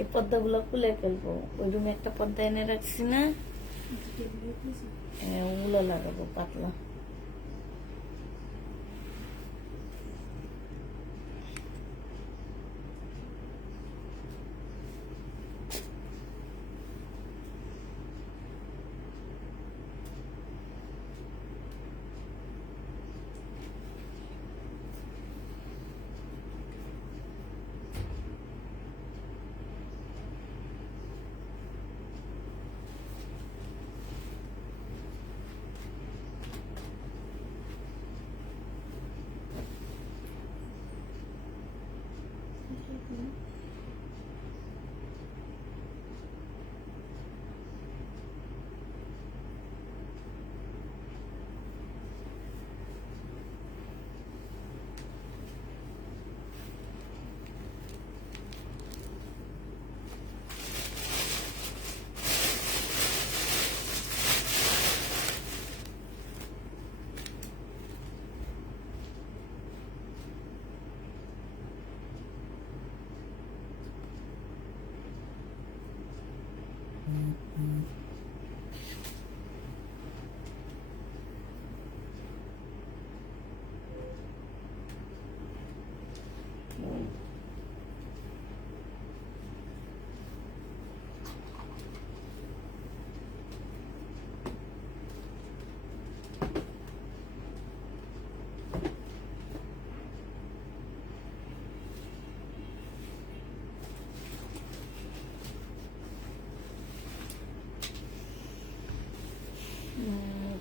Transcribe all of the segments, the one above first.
এই পর্দাগুলো খুলে ফেলবো। ওই রুমে একটা পর্দা এনে রাখছি না, ওগুলো লাগাবো পাতলা।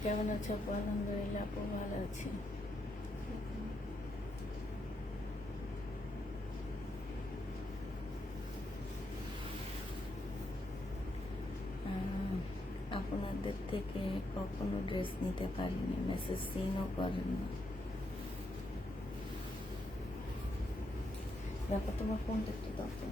কেমন আছো আপু? আলহামদুলিল্লাহ আপু ভালো আছি। আপনাদের থেকে কখনো ড্রেস নিতে পারিনি, মেসেজ সিনও করেন না। ব্যাপার তোমার ফোনটা একটু দরকার।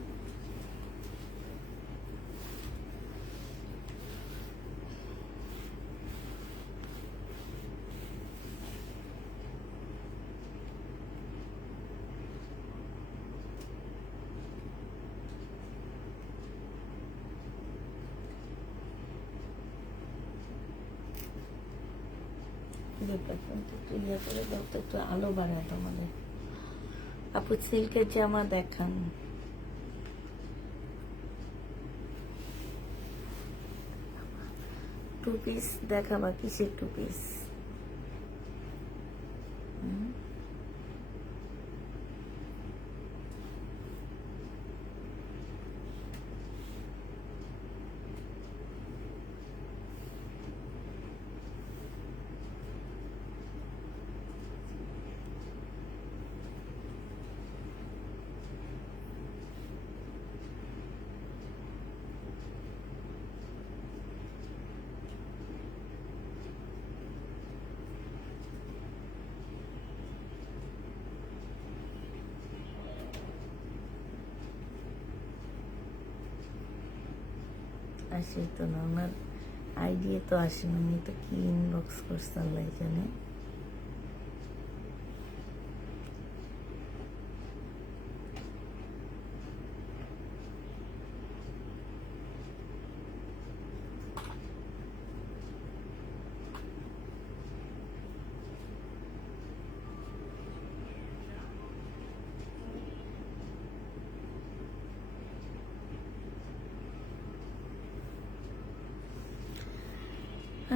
ইয়ে করে দাও তো, একটু আলো বাড়ায় তোমাদের। আপু সিল্কের জামা দেখান। টু পিস দেখাবা? কিসের টু পিস? আসে তো না, ওনার আইডিয়া তো আসে না, উনি তো কি ইনবক্স করছে আল্লাহ জানে।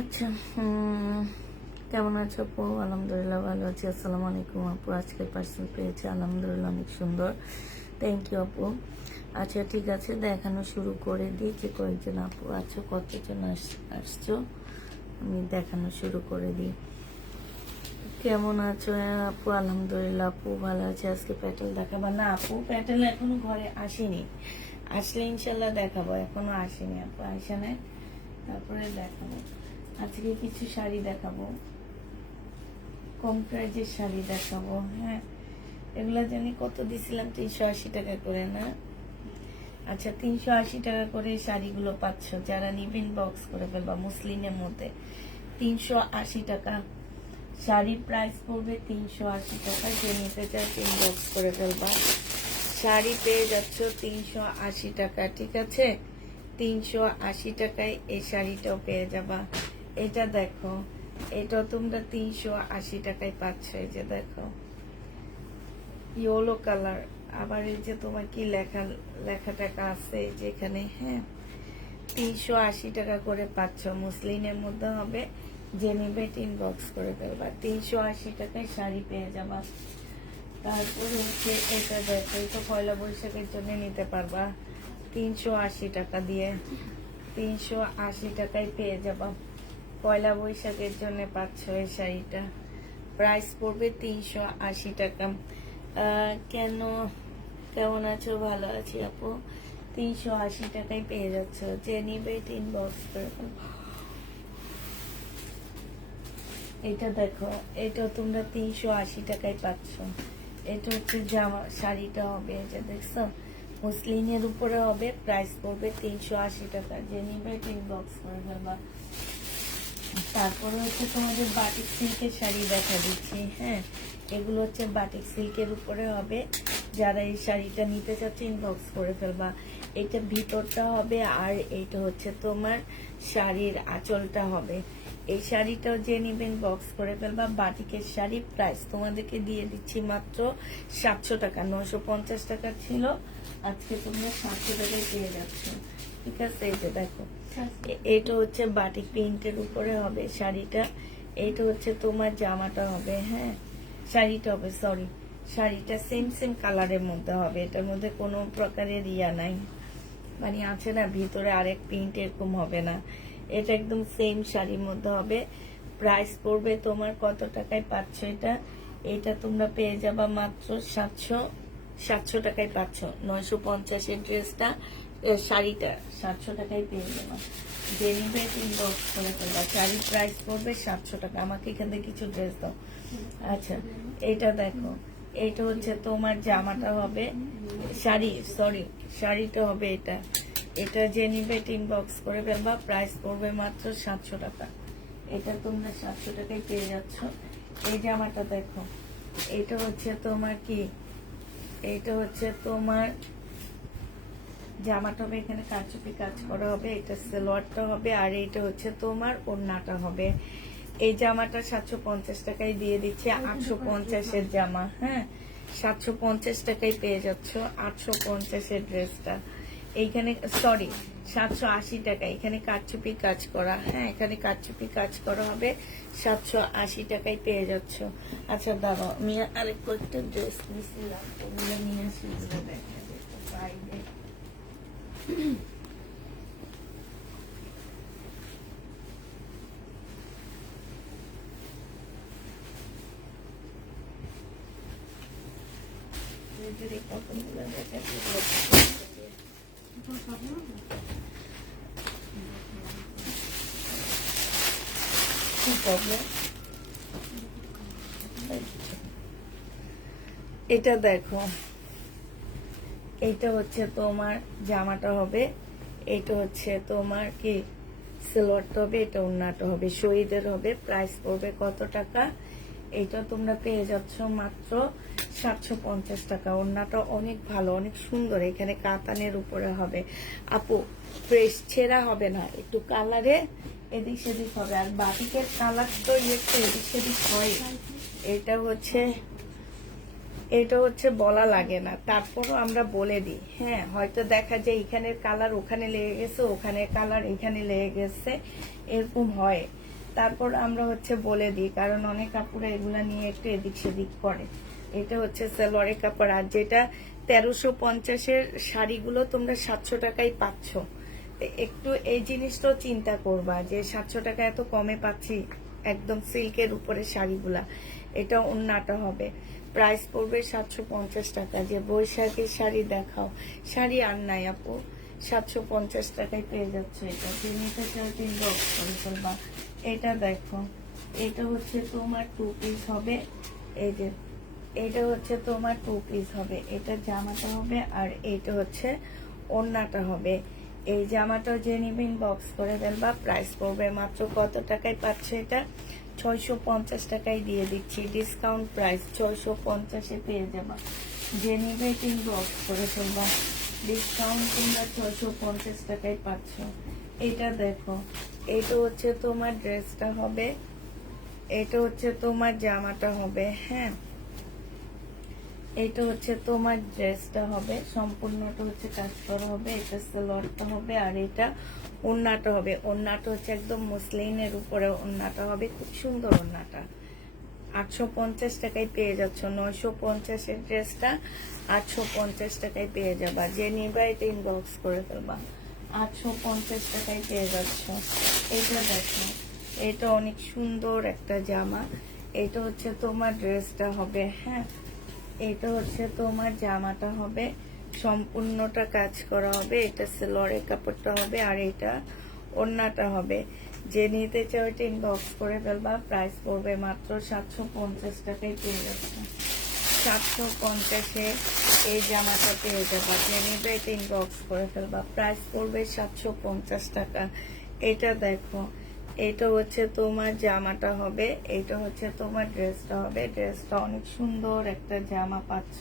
আচ্ছা, কেমন আছো আপু? আলহামদুলিল্লাহ ভালো আছি। আসসালামু আলাইকুম আপু। আজকের পার্সেল পেয়েছি, আলহামদুলিল্লাহ অনেক সুন্দর, থ্যাংক ইউ আপু। আচ্ছা ঠিক আছে, দেখানো শুরু করে দিই যে কয়েকজন আপু আছো, কতজন আসছো, আমি দেখানো শুরু করে দিই। কেমন আছো আপু? আলহামদুলিল্লাহ আপু ভালো আছে। আজকে প্যাটেল দেখাবা? না আপু, প্যাটেল এখনো ঘরে আসেনি, আসলে ইনশাল্লাহ দেখাবো, এখনো আসেনি আপু, আসে নাই, তারপরে দেখাবো। আজকে কিছু শাড়ি দেখাবো, কম প্রাইজের শাড়ি দেখাবো। হ্যাঁ, এগুলা জানি কত দিছিলাম, 380 টাকা করে না? আচ্ছা 380 টাকা করে শাড়িগুলো পাচ্ছ, যারা নিবেন বক্স করে ফেলবা। মুসলিমের মধ্যে 380 টাকা শাড়ির প্রাইস পড়বে, 380 টাকা। যে নিতে চায় 3 বক্স করে ফেলবা। শাড়ি পেয়ে যাচ্ছ 380 টাকা, ঠিক আছে? 380 টাকায় এই শাড়িটাও পেয়ে যাবা। এটা দেখো, এটাও তোমরা 380 টাকায় পাচ্ছ। এই যে দেখো, ইয়েলো কালার, আবার এই যে তোমার কি লেখা লেখা টাকা আছে যেখানে, হ্যাঁ, 380 টাকা করে পাচ্ছ। মুসলিনের মধ্যে হবে, যে নিবে ইনবক্স করে ফেলবা। 380 টাকায় শাড়ি পেয়ে যাবা। তারপরে হচ্ছে এটা দেখো, এটা পয়লা বৈশাখের জন্য নিতে পারবা 380 টাকা দিয়ে। 380 টাকায় পেয়ে যাবা, পয়লা বৈশাখের জন্য পাচ্ছ এই শাড়িটা। প্রাইস পড়বে 380 টাকা। কেমন আছো? ভালো আছি আপু। 380 টাকায় পেয়ে যাচ্ছ, যে নিবে ইনবক্স করে ফেলবা। এটা দেখো, এটা তোমরা 380 টাকায় পাচ্ছ। এটা হচ্ছে জামা, শাড়িটা হবে, যে দেখছো মুসলিনের উপরে হবে, প্রাইস পড়বে 380 টাকা, যে নিবে ইনবক্স করে ফেলবা। তারপরে হচ্ছে তোমাদের বাটিক সিল্কের শাড়ি দেখা দিচ্ছি, হ্যাঁ, এগুলো হচ্ছে বাটিক সিল্কের উপরে হবে। যারা এই শাড়িটা নিতে চাচ্ছে ইনবক্স করে ফেলবা। এটা ভিতরটা হবে, আর এইটা হচ্ছে তোমার শাড়ির আঁচলটা হবে। এই শাড়িটাও যে নিবেন বক্স করে ফেলবা। বাটিকের শাড়ি প্রাইস তোমাদেরকে দিয়ে দিচ্ছি মাত্র 700 টাকা। 950 টাকা ছিল, আজকে তোমরা 700 টাকায় পেয়ে যাচ্ছ, ঠিক আছে? এই যে দেখো, এটা হচ্ছে বাটিক প্রিন্টের উপরে হবে শাড়িটা। এইটা হচ্ছে তোমার জামাটা হবে, হ্যাঁ, শাড়িটা হবে, সরি, শাড়িটা সেম সেম কালারের মধ্যে হবে। এটার মধ্যে কোনো প্রকারের ইয়া নাই, মানে আছে না ভিতরে আরেক প্রিন্ট, এরকম হবে না। এটা একদম সেম শাড়ির মধ্যে হবে। প্রাইস পড়বে তোমার কত টাকায় পাচ্ছ এটা? এটা তোমরা পেয়ে যাবা মাত্র 700 টাকায় পাচ্ছ। 950-এর ড্রেসটা, শাড়িটা 700 টাকায় পেয়ে যাবা। যে নিবে ইনবক্স করে ফেলবা। শাড়ির প্রাইস পড়বে 700 টাকা। আমাকে এখান থেকে কিছু ড্রেস দাও। আচ্ছা, এটা দেখো, এইটা হচ্ছে তোমার জামাটা হবে, শাড়ি, সরি, শাড়িটা হবে এটা। এটা যে নিবে ইনবক্স করে ফেলবা। প্রাইস পড়বে মাত্র 700 টাকা। এটা তোমরা 700 টাকায় পেয়ে যাচ্ছ। এই জামাটা দেখো, এটা হচ্ছে তোমার কি, এইটা হচ্ছে তোমার জামাটা হবে, এখানে কারচুপি কাজ করা হবে। এটা সালোয়ারটা হবে, আর এইটা হচ্ছে তোমার ওড়নাটা হবে। এই জামাটা 750 টাকায় দিয়ে দিচ্ছে। 850-এর জামা, হ্যাঁ, 750 টাকায় পেয়ে যাচ্ছ। 850-এর ড্রেসটা এইখানে, সরি, 780 টাকা। এখানে কারচুপি কাজ করা, হ্যাঁ, এখানে কারচুপি কাজ করা হবে। 780 টাকায় পেয়ে যাচ্ছ। আচ্ছা দাঁড়াও, আমি আরেক কয়েকটা ড্রেস নিয়েছিলাম, ওগুলো নিয়ে আসি, দেখা যেতে পাইবে। এটা দেখো, এইটা হচ্ছে তোমার জামাটা হবে, এটা হচ্ছে তোমার কি সালোয়ারটা হবে, এটা ওড়নাটা হবে, শহীদের হবে। প্রাইস পড়বে কত টাকা? এটা তোমরা পেয়ে যাচ্ছ মাত্র 750 টাকা। ওড়নাটা অনেক ভালো, অনেক সুন্দর, এখানে কাতানের উপরে হবে। আপু ফ্রেশ ছেঁড়া হবে না, একটু কালারে এদিক সেদিক হবে। আর বাটিকের কালার তো একটু এদিক সেদিক হয়। এটা হচ্ছে বলা লাগে না, তারপরও আমরা বলে দিই, হ্যাঁ, হয়তো দেখা যায় এখানের কালার ওখানে লেগে গেছে, ওখানের কালার এখানে লেগে গেছে, এরকম হয়। তারপর আমরা হচ্ছে বলে দিই, কারণ অনেক কাপড় এগুলা নিয়ে একটু এদিক সেদিক করে। এটা হচ্ছে সালোয়ারের কাপড়। আর যেটা 1350-এর শাড়িগুলো তোমরা 700 টাকায় পাচ্ছ। একটু এই জিনিসটাও চিন্তা করবা যে 700 টাকা এত কমে পাচ্ছি একদম সিল্কের উপরে শাড়িগুলা। এটা ওড়নাটা হবে, প্রাইস পড়বে 750 টাকা। যে বৈশাখের শাড়ি দেখাও, শাড়ি আর নাই আপু, 750 টাকায় পেয়ে যাচ্ছে। এটা তিনটা শাড়ি 3 বক্স করে ফেলবা। এটা দেখো, এটা হচ্ছে তোমার 2 পিস হবে। এই যে এটা হচ্ছে তোমার 2 পিস হবে, এটা জামাটা হবে, আর এটা হচ্ছে ওড়নাটা হবে। এই জামাটাও যে নিবে ইনবক্স করে ফেলবা। প্রাইস পড়বে মাত্র কত টাকায় পাচ্ছ এটা? 650 টাকায় দিয়ে দিচ্ছি, ডিসকাউন্ট প্রাইস 650-এ পেয়ে যাবা। যে নিবে ইনবক্স করে ফেলবা, ডিসকাউন্ট তোমরা 650 টাকায় পাচ্ছ। এটা দেখো, এটা হচ্ছে তোমার ড্রেসটা হবে, এটা হচ্ছে তোমার জামাটা হবে। হ্যাঁ, এটা হচ্ছে তোমার ড্রেসটা হবে, সম্পূর্ণটা হচ্ছে কাজ করা হবে। এটা সালোয়ারটা হবে আর এটা ওড়নাটা হবে। ওড়নাটা হচ্ছে একদম মসলিনের উপরে ওড়নাটা হবে, খুব সুন্দর ওড়নাটা। 850 টাকায় পেয়ে যাচ্ছ। 950-এর ড্রেসটা 850 টাকায় পেয়ে যাবা। যে নিবা এটা ইনবক্স করে ফেলবা, 850 টাকায় পেয়ে যাচ্ছ। এটা দেখো, এটা অনেক সুন্দর একটা জামা। এটা হচ্ছে তোমার ড্রেসটা হবে। হ্যাঁ, এটা হচ্ছে তোমার জামাটা হবে, সম্পূর্ণটা কাজ করা হবে। এটা সেলোয়ারের কাপড়টা হবে আর এটা ওড়নাটা হবে। যে নিতে চাও এটা ইনবক্স করে ফেলবা। প্রাইস পড়বে মাত্র 750 টাকায় পেয়ে যাচ্ছে। 750-এ এই জামাটা পেয়ে যাবা। যে নিবে এটা ইনবক্স করে ফেলবা। প্রাইস পড়বে 750 টাকা। এটা দেখো, এটা হচ্ছে তোমার জামাটা হবে, এটা হচ্ছে তোমার ড্রেসটা হবে। ড্রেসটা অনেক সুন্দর একটা জামা পাচ্ছ।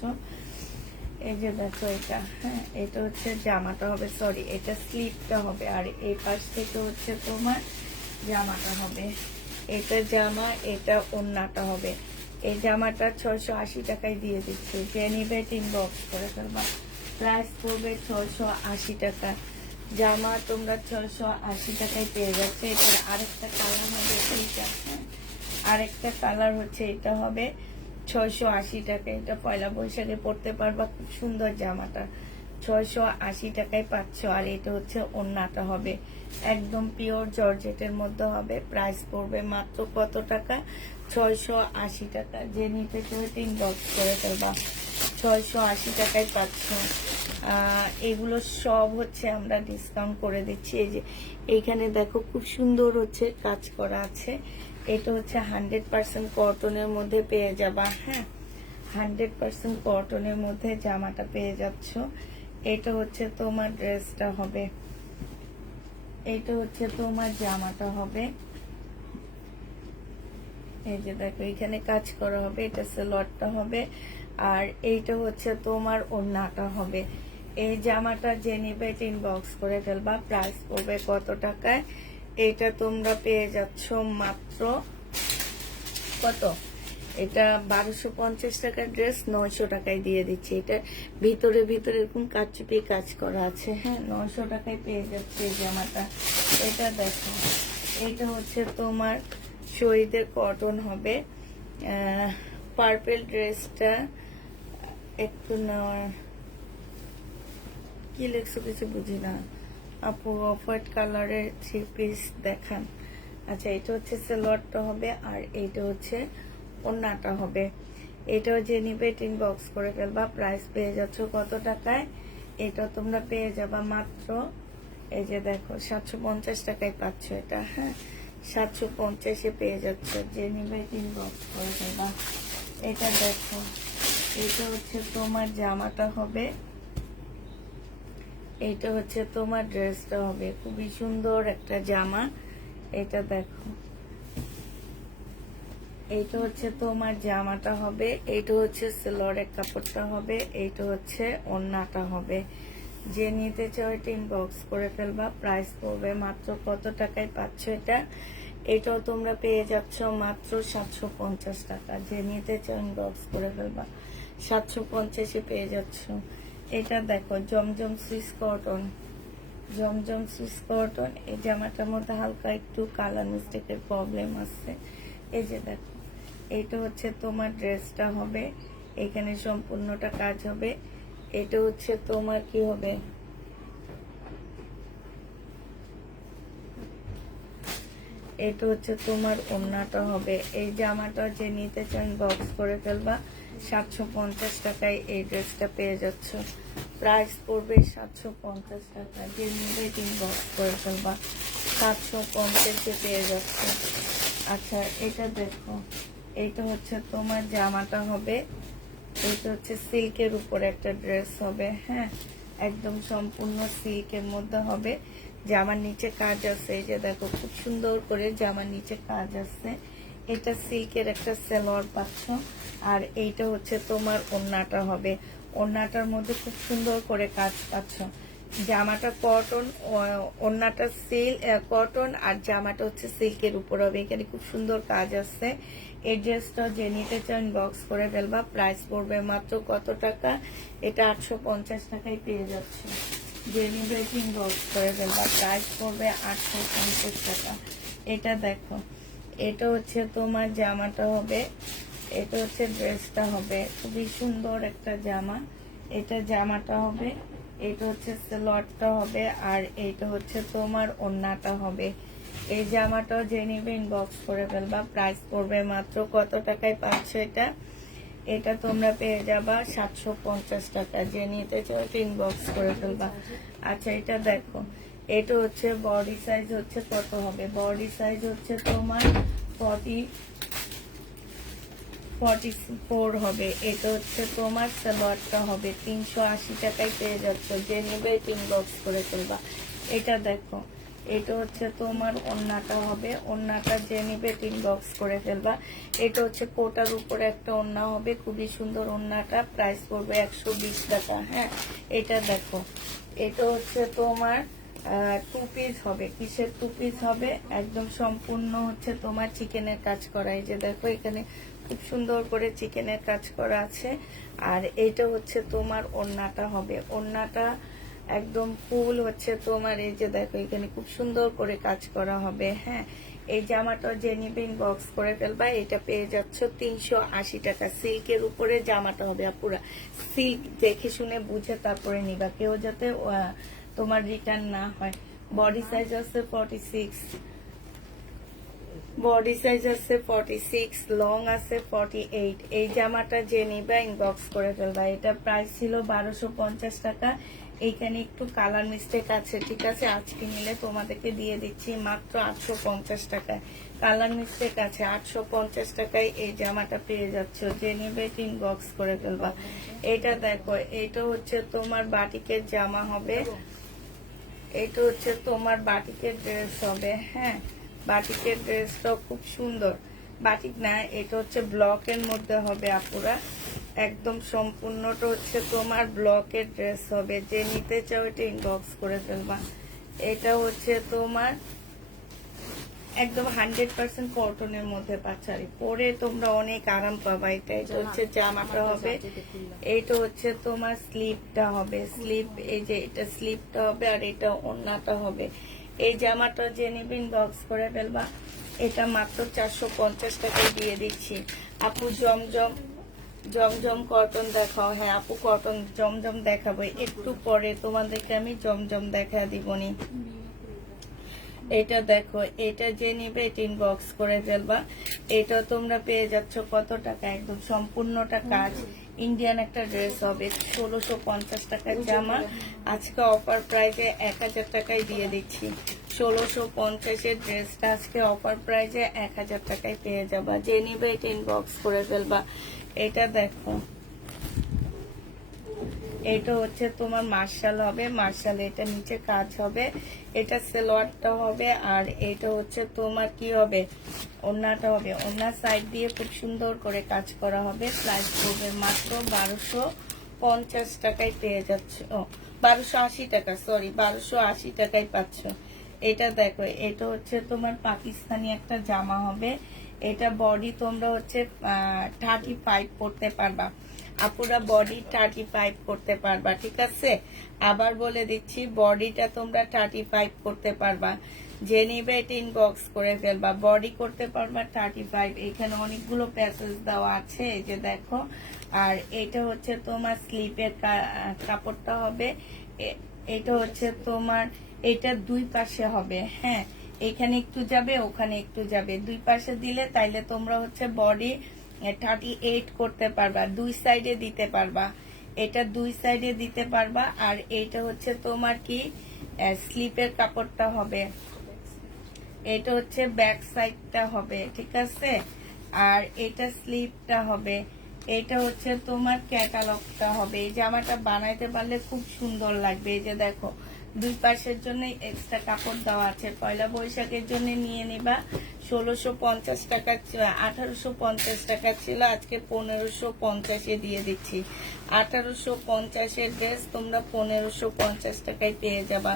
এই যে দেখো এটা, হ্যাঁ, এটা হচ্ছে জামাটা হবে, সরি এটা স্লিপটা হবে। আর এই পাশ থেকে হচ্ছে তোমার জামাটা হবে। এটা জামা, এটা ওড়নাটা হবে। এই জামাটা 680 টাকায় দিয়ে দিচ্ছি। যে নিবে ইনবক্স করে ফেলবা। প্রাইস পড়বে 680 টাকা। জামা তোমরা 680 টাকায় পেয়ে যাচ্ছে। এটার আরেকটা কালার হবে এইটা। হ্যাঁ, আরেকটা কালার হচ্ছে এটা হবে 680 টাকা। এটা পয়লা বৈশাখে পড়তে পারবা, খুব সুন্দর জামাটা। 680 টাকায় পাচ্ছ। আর এটা হচ্ছে ওড়নাটা হবে, একদম পিওর জর্জেটের মধ্যে হবে। প্রাইস পড়বে মাত্র কত টাকা? 680 টাকা। যে নিতে চাও ইনবক্স করে ফেলবা। 680 টাকায় পাচ্ছ। এগুলো সব হচ্ছে আমরা ডিসকাউন্ট করে দিচ্ছি। এই যে এইখানে দেখো, খুব সুন্দর হচ্ছে কাজ করা আছে। এটা হচ্ছে 100% কটনের মধ্যে পেয়ে যাবা। হ্যাঁ, 100% কটনের মধ্যে জামাটা পেয়ে যাচ্ছ। এটা হচ্ছে তোমার ড্রেসটা হবে, এটা হচ্ছে তোমার জামাটা হবে। এই যে দেখো, এখানে কাজ করা হবে। এটা সালোয়ারটা হবে আর এইটা হচ্ছে তোমার ওড়নাটা হবে। এই জামাটা যে নিবে ইনবক্স করে ফেলবা। প্রাইস পড়বে কত টাকায়? এটা তোমরা পেয়ে যাচ্ছ মাত্র কত? এটা 1250 টাকার ড্রেস 900 টাকায় দিয়ে দিচ্ছি। এটা ভিতরে ভিতরে এরকম কাচুপি কাজ করা আছে। হ্যাঁ, 900 টাকায় পেয়ে যাচ্ছে এই জামাটা। এটা দেখো, এটা হচ্ছে তোমার শহীদের কটন হবে। পার্পেল ড্রেসটা একটু নেওয়ার কি লেখছো কিছু বুঝি না আপু। অফ হোয়াইট কালারের 3 পিস দেখান। আচ্ছা, এটা হচ্ছে সালোয়ারটা হবে আর এইটা হচ্ছে ওড়নাটা হবে। এটাও যে নিবে ইনবক্স করে ফেলবা। প্রাইস পেয়ে যাচ্ছ কত টাকায়? এটা তোমরা পেয়ে যাবা মাত্র, এই যে দেখো, 750 টাকায় পাচ্ছ এটা। হ্যাঁ, 750-এ পেয়ে যাচ্ছ। যে নিবে ইনবক্স করে ফেলবা। এটা দেখো, এটা হচ্ছে তোমার জামাটা হবে, এটা হচ্ছে তোমার ড্রেসটা হবে। খুবই সুন্দর একটা জামা। এটা দেখো, এইটা হচ্ছে তোমার জামাটা হবে, এইটা হচ্ছে সালোয়ারের কাপড়টা হবে, এইটা হচ্ছে ওড়নাটা হবে। যে নিতে চাও এটা ইনবক্স করে ফেলবা। প্রাইস পড়বে মাত্র কত টাকায় পাচ্ছ এটা? এটাও তোমরা পেয়ে যাচ্ছ মাত্র 750 টাকা। যে নিতে চাও ইনবক্স করে ফেলবা। 750-এ পেয়ে যাচ্ছ। এটা দেখো, জমজম সুইস কটন, জমজম সুইস কটন। এই জামাটার মধ্যে হালকা একটু কালার মিস্টেকের প্রবলেম আছে। এই যে দেখো, এইটা হচ্ছে তোমার ড্রেসটা হবে, এখানে সম্পূর্ণটা কাজ হবে। এটা হচ্ছে তোমার কি হবে, এটা হচ্ছে তোমার ওড়নাটা হবে। এই জামাটা যে নিতে চান বক্স করে ফেলবা। 750 টাকায় এই ড্রেসটা পেয়ে যাচ্ছ। প্রাইস পড়বে 750 টাকা। যে নিবে বক্স করে ফেলবা। 750-এ পেয়ে যাচ্ছ। আচ্ছা, এটা দেখো, এইটা হচ্ছে তোমার জামাটা হবে, এটা হচ্ছে সিল্কের উপরে একটা ড্রেস হবে। হ্যাঁ, একদম সম্পূর্ণ সিল্কের মধ্যে হবে। জামার নিচে কাজ আছে, এই যে দেখো খুব সুন্দর করে জামার নিচে কাজ আছে। এটা সিল্কের একটা সালোয়ার পাচ্ছ, আর এইটা হচ্ছে তোমার ওড়নাটা হবে। ওড়নাটার মধ্যে খুব সুন্দর করে কাজ পাচ্ছ। জামাটা কটন, ওড়নাটা কটন, আর জামাটা হচ্ছে সিল্কের উপর হবে। এখানে খুব সুন্দর কাজ আছে। এই ড্রেসটা যে নিতে চান বক্স করে ফেলবা। প্রাইস পড়বে মাত্র কত টাকা? এটা 850 টাকায় পেয়ে যাচ্ছে। যে নিবে বক্স করে ফেলবা, প্রাইস পড়বে 850 টাকা। এটা দেখো, এটা হচ্ছে তোমার জামাটা হবে, এটা হচ্ছে ড্রেসটা হবে। খুবই সুন্দর একটা জামা। এটা জামাটা হবে, এটা হচ্ছে সালোয়ারটা হবে, আর এইটা হচ্ছে তোমার ওড়নাটা হবে। এই জামাটাও যে নিবে ইনবক্স করে ফেলবা। প্রাইস পড়বে মাত্র কত টাকায় পাচ্ছ এটা? এটা তোমরা পেয়ে যাবা 750 টাকা। যে নিতে চাও ইনবক্স করে ফেলবা। আচ্ছা, এটা দেখো, এটা হচ্ছে বডি সাইজ হচ্ছে কত হবে? বডি সাইজ হচ্ছে তোমার 44 হবে। এটা হচ্ছে তোমার সালোয়ারটা হবে। 380 টাকায় পেয়ে যাচ্ছ। যে নিবে ইনবক্স করে ফেলবা। এটা দেখো, এটা হচ্ছে তোমার ওড়নাটা হবে। ওড়নাটা যে নিবে ইনবক্স করে ফেলবা। এটা হচ্ছে কোটার উপরে একটা ওড়না হবে, খুবই সুন্দর ওড়নাটা। প্রাইস পড়বে 120 টাকা। হ্যাঁ, এটা দেখো, এটা হচ্ছে তোমার 2 পিস হবে। কিসের 2 পিস হবে? একদম সম্পূর্ণ হচ্ছে তোমার চিকেনের কাজ করা। এই যে দেখো, এখানে খুব সুন্দর করে চিকেনের কাজ করা আছে। আর এইটা হচ্ছে তোমার ওড়নাটা হবে। ওড়নাটা একদম ফুল হচ্ছে তোমার, এই যে দেখো এখানে খুব সুন্দর করে কাজ করা হবে। হ্যাঁ, এই জামাটা যে নিবে ইনবক্স করে ফেলবা। এটা পেয়ে যাচ্ছ 380 টাকা। সিল্কের উপরে জামাটা হবে। পুরা সিল্ক দেখে শুনে বুঝে তারপরে নিবা, কেউ যাতে তোমার রিটার্ন না হয়। বডি সাইজ আছে 46, বডি সাইজ আছে 46, লং আছে 48। এই জামাটা যে নিবা ইনবক্স করে ফেলবা। এটা প্রাইস ছিল 1250 টাকা। এইখানে একটু কালার মিস্টেক আছে, ঠিক আছে? আজকে নিলে তোমাদেরকে দিয়ে দিচ্ছি মাত্র 850 টাকায়। কালার মিস্টেক আছে, 850 টাকায় এই জামাটা পেয়ে যাচ্ছ। যে নিবে ইনবক্স করে ফেলবা। এটা দেখো, এটা হচ্ছে তোমার বাটিকের জামা হবে। এটা হচ্ছে তোমার বাটিকের ড্রেস হবে। হ্যাঁ, বাটিকের ড্রেসটাও খুব সুন্দর। বাটিক না, এটা হচ্ছে ব্লকের মধ্যে হবে আপুরা। একদম সম্পূর্ণটা হচ্ছে তোমার ব্লকের ড্রেস হবে। যে নিতে চাও এটা ইনবক্স করে ফেলবা। এটা হচ্ছে তোমার একদম 100% কটনের মধ্যে পাচ্ছারি পরে তোমরা অনেক আরাম পাবা। এটা হচ্ছে জামাটা হবে। এইটা হচ্ছে তোমার স্লিপটা হবে। স্লিপ, এই যে এটা স্লিপটা হবে, আর এটা ওড়নাটা হবে। এই জামাটা যে নিবেন বক্স করে ফেলবা। এটা মাত্র 450 টাকায় দিয়ে দিচ্ছি। আপু জমজম, জমজম কটন দেখাও। হ্যাঁ আপু, কটন জমজম দেখাবো একটু পরে তোমাদেরকে। আমি জমজম দেখা দিবনি। এটা দেখো, এটা যে নিবে এটা ইনবক্স করে ফেলবা। এটা তোমরা পেয়ে যাচ্ছ কত টাকা? একদম সম্পূর্ণটা কাজ, ইন্ডিয়ান একটা ড্রেস হবে। 1650 টাকার জামা। আজকে অফার প্রাইজে 1000 টাকায় দিয়ে দিচ্ছি। 1650-এর ড্রেসটা আজকে অফার প্রাইজে 1000 টাকায় পেয়ে যাবা। যে নিবে এটা ইনবক্স করে ফেলবা। এটা দেখো, এটা হচ্ছে তোমার মার্শাল হবে। মার্শাল, এটা নিচে কাজ হবে। এটা সালোয়ারটা হবে, আর এটা হচ্ছে তোমার কি হবে? ওড়নাটা হবে। ওড়নার সাইড দিয়ে খুব সুন্দর করে কাজ করা হবে। প্রাইস পড়বে মাত্র 1250 টাকায় পেয়ে যাচ্ছে। 1280 টাকা, সরি 1280 টাকায় পাচ্ছ। এটা দেখো, এটা হচ্ছে তোমার পাকিস্তানি একটা জামা হবে। এটা বডি তোমরা হচ্ছে 35 পড়তে পারবা আপুরা। বডি 35 করতে পারবা, ঠিক আছে? আবার বলে দিচ্ছি, বডিটা তোমরা 35 করতে পারবা। যে নিবে এটা ইনবক্স করে ফেলবা। বডি করতে পারবা 35। এখানে অনেকগুলো প্যাসেজ দেওয়া আছে, এই যে দেখো। আর এটা হচ্ছে তোমার স্লিপের কাপড়টা হবে। এটা হচ্ছে তোমার, এটা দুই পাশে হবে। হ্যাঁ, এখানে একটু যাবে, ওখানে একটু যাবে। দুই পাশে দিলে তাইলে তোমরা হচ্ছে বডি 38 করতে পারবা। দুই সাইডে দিতে পারবা। এটা দুই সাইডে দিতে পারবা। আর এইটা হচ্ছে তোমার কি স্লিপের কাপড়টা হবে। এটা হচ্ছে ব্যাক সাইডটা হবে, ঠিক আছে? আর এটা স্লিপটা হবে। এটা হচ্ছে তোমার ক্যাটালগটা হবে। এই জামাটা বানাইতে পারলে খুব সুন্দর লাগবে। এই যে দেখো, দুই পাশের জন্য এক্সট্রা কাপড় দেওয়া আছে। পয়লা বৈশাখের জন্য নিয়ে নিবা। 1650 টাকা, 1850 টাকা ছিল, আজকে 1550 দিয়ে দিচ্ছি। 1850-এর ড্রেস তোমরা 1550 টাকায় পেয়ে যাবা।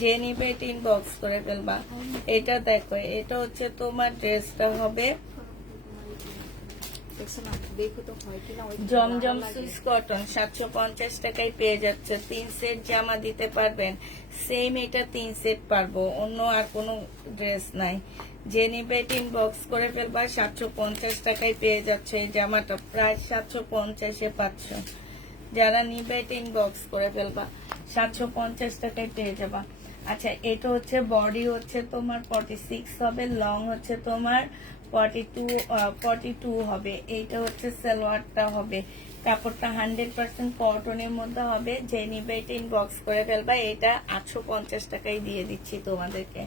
যে নিবে এটা ইনবক্স করে ফেলবা। এটা দেখো, এটা হচ্ছে তোমার ড্রেসটা হবে জমজম সুইস কটন, 750 টাকায় পেয়ে যাচ্ছে। 3 সেট জামা দিতে পারবেন। সেম এটা 3 সেট পারবো, অন্য আর কোনো ড্রেস নাই। যে নিবে এটা ইনবক্স করে ফেলবা। 750 টাকায় পেয়ে যাচ্ছে এই জামাটা, প্রায় 750-এ 500। যারা নিবে এটা ইনবক্স করে ফেলবা। 750 টাকায় পেয়ে যাবা। আচ্ছা, এটা হচ্ছে বডি হচ্ছে তোমার 46 হবে, লং হচ্ছে তোমার 42 হবে। এইটা হচ্ছে সালোয়ারটা হবে। কাপড়টা 100% কটনের মধ্যে হবে। যে নিবে এটা ইনবক্স করে ফেলবা। এটা 850 টাকায় দিয়ে দিচ্ছি তোমাদেরকে।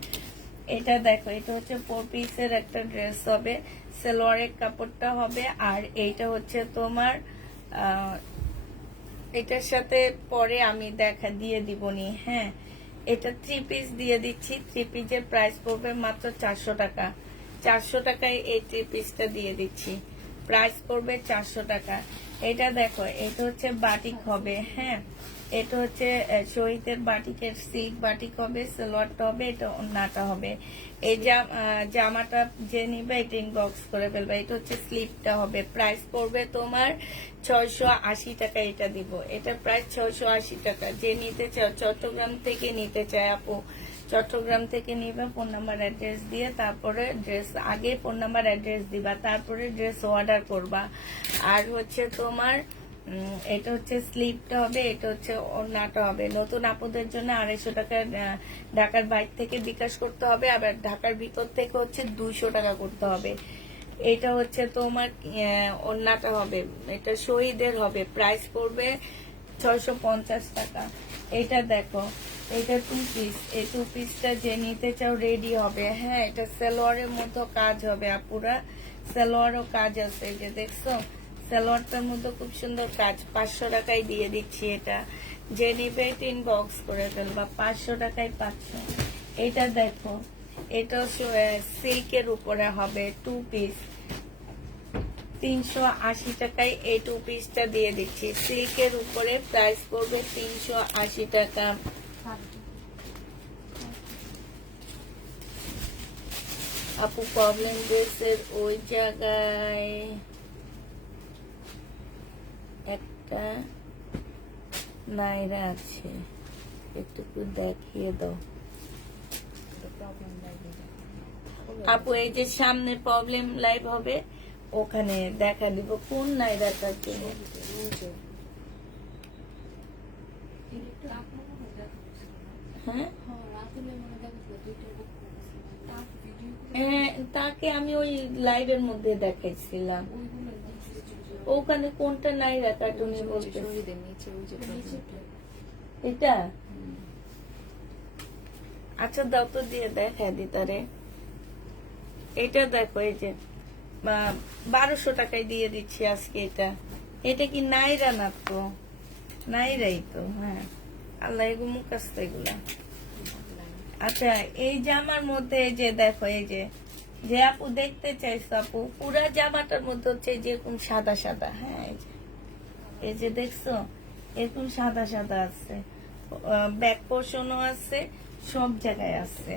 এটা দেখো, এটা হচ্ছে 4 পিসের একটা ড্রেস হবে। সালোয়ারের কাপড়টা হবে। আর এইটা হচ্ছে তোমার এটার সাথে পরে আমি দিয়ে দিবনি। হ্যাঁ, এটা 3 পিস দিয়ে দিচ্ছি। 3 পিসের প্রাইস পড়বে মাত্র 400 টাকা। 400 টাকায় এই 3 পিসটা দিয়ে দিচ্ছি। প্রাইস পড়বে 400 টাকা। এটা দেখো, এটা হচ্ছে বাটিক হবে। হ্যাঁ, এটা হচ্ছে শহীদের বাটিকের সিল্ক বাটিক হবে। সালোয়ারটা হবে, এটা ওন্নাটা হবে। এই জামাটা যে নিবে এটা ইনবক্স করে ফেলবে। এটা হচ্ছে স্লিপটা হবে। প্রাইস পড়বে তোমার 680 টাকা। এটা দিব, এটা প্রাইস 680 টাকা। যে নিতে চাও, চট্টগ্রাম থেকে নিতে চায় আপু, চট্টগ্রাম থেকে নিবে। ফোন নাম্বার অ্যাড্রেস দিয়ে তারপরে ড্রেস, আগে ফোন নাম্বার অ্যাড্রেস দিবা, তারপরে ড্রেস অর্ডার করবা। আর হচ্ছে তোমার এটা হচ্ছে স্লিপটা হবে, এটা হচ্ছে ওড়নাটা হবে। নতুন আপুদের জন্য 250 টাকা ঢাকার বাইরে থেকে বিকাশ করতে হবে, আবার ঢাকার ভিতর থেকে হচ্ছে 200 টাকা করতে হবে। এটা হচ্ছে তোমার ওড়নাটা হবে, এটা শহীদের হবে। প্রাইস পড়বে 650 টাকা। এটা দেখো, এটা 2 পিস। এই 2 পিসটা যে নিতে চাও রেডি হবে। হ্যাঁ, এটা সালোয়ারের মতো কাজ হবে আপুরা, সালোয়ারও কাজ আছে। এই যে দেখছো, সালোয়ারটার মধ্যে খুব সুন্দর কাজ। 500 টাকায় দিয়ে দিচ্ছি এটা। যে নিবে এটা ইনবক্স করে ফেলবা। 500 টাকায় 500। এটা দেখো, এটা সিল্কের উপরে হবে, 2 পিস। 380 টাকায় এই 2 পিসটা দিয়ে দিচ্ছি। সিল্কের উপরে প্রাইস পড়বে 380 টাকা। আপু প্রবলেম ড্রেসের ওই জায়গায় একটা নাইরা আছে, একটু দেখিয়ে দাও আপু। এই যে সামনে প্রবলেম লাইভ হবে, ওখানে দেখা দিব কোন নাইরাটার জন্য। হ্যাঁ, তাকে আমি ওই লাইভের মধ্যে দেখাইছিলাম। ওখানে কোনটা নাইরা কার্টুনে বলতে, এটা? আচ্ছা দাও তো, দিয়ে দেখাই দি তারে। এটা দেখো, এই যে 1200 টাকায় দিয়ে দিচ্ছি আজকে এটা। এটা কি নাইরা না? তো নাইরাই তো। হ্যাঁ, আল্লাহ এগুলো মুখাস্ত এগুলা। আচ্ছা, এই জামার মধ্যে এই যে দেখো, এই যে আপু দেখতে চাইছো আপু, পুরা জামাটার মধ্যে হচ্ছে যেরকম সাদা সাদা। হ্যাঁ, এই যে দেখছো, এরকম সাদা সাদা আছে। ব্যাক পোর্শনও আছে, সব জায়গায় আছে।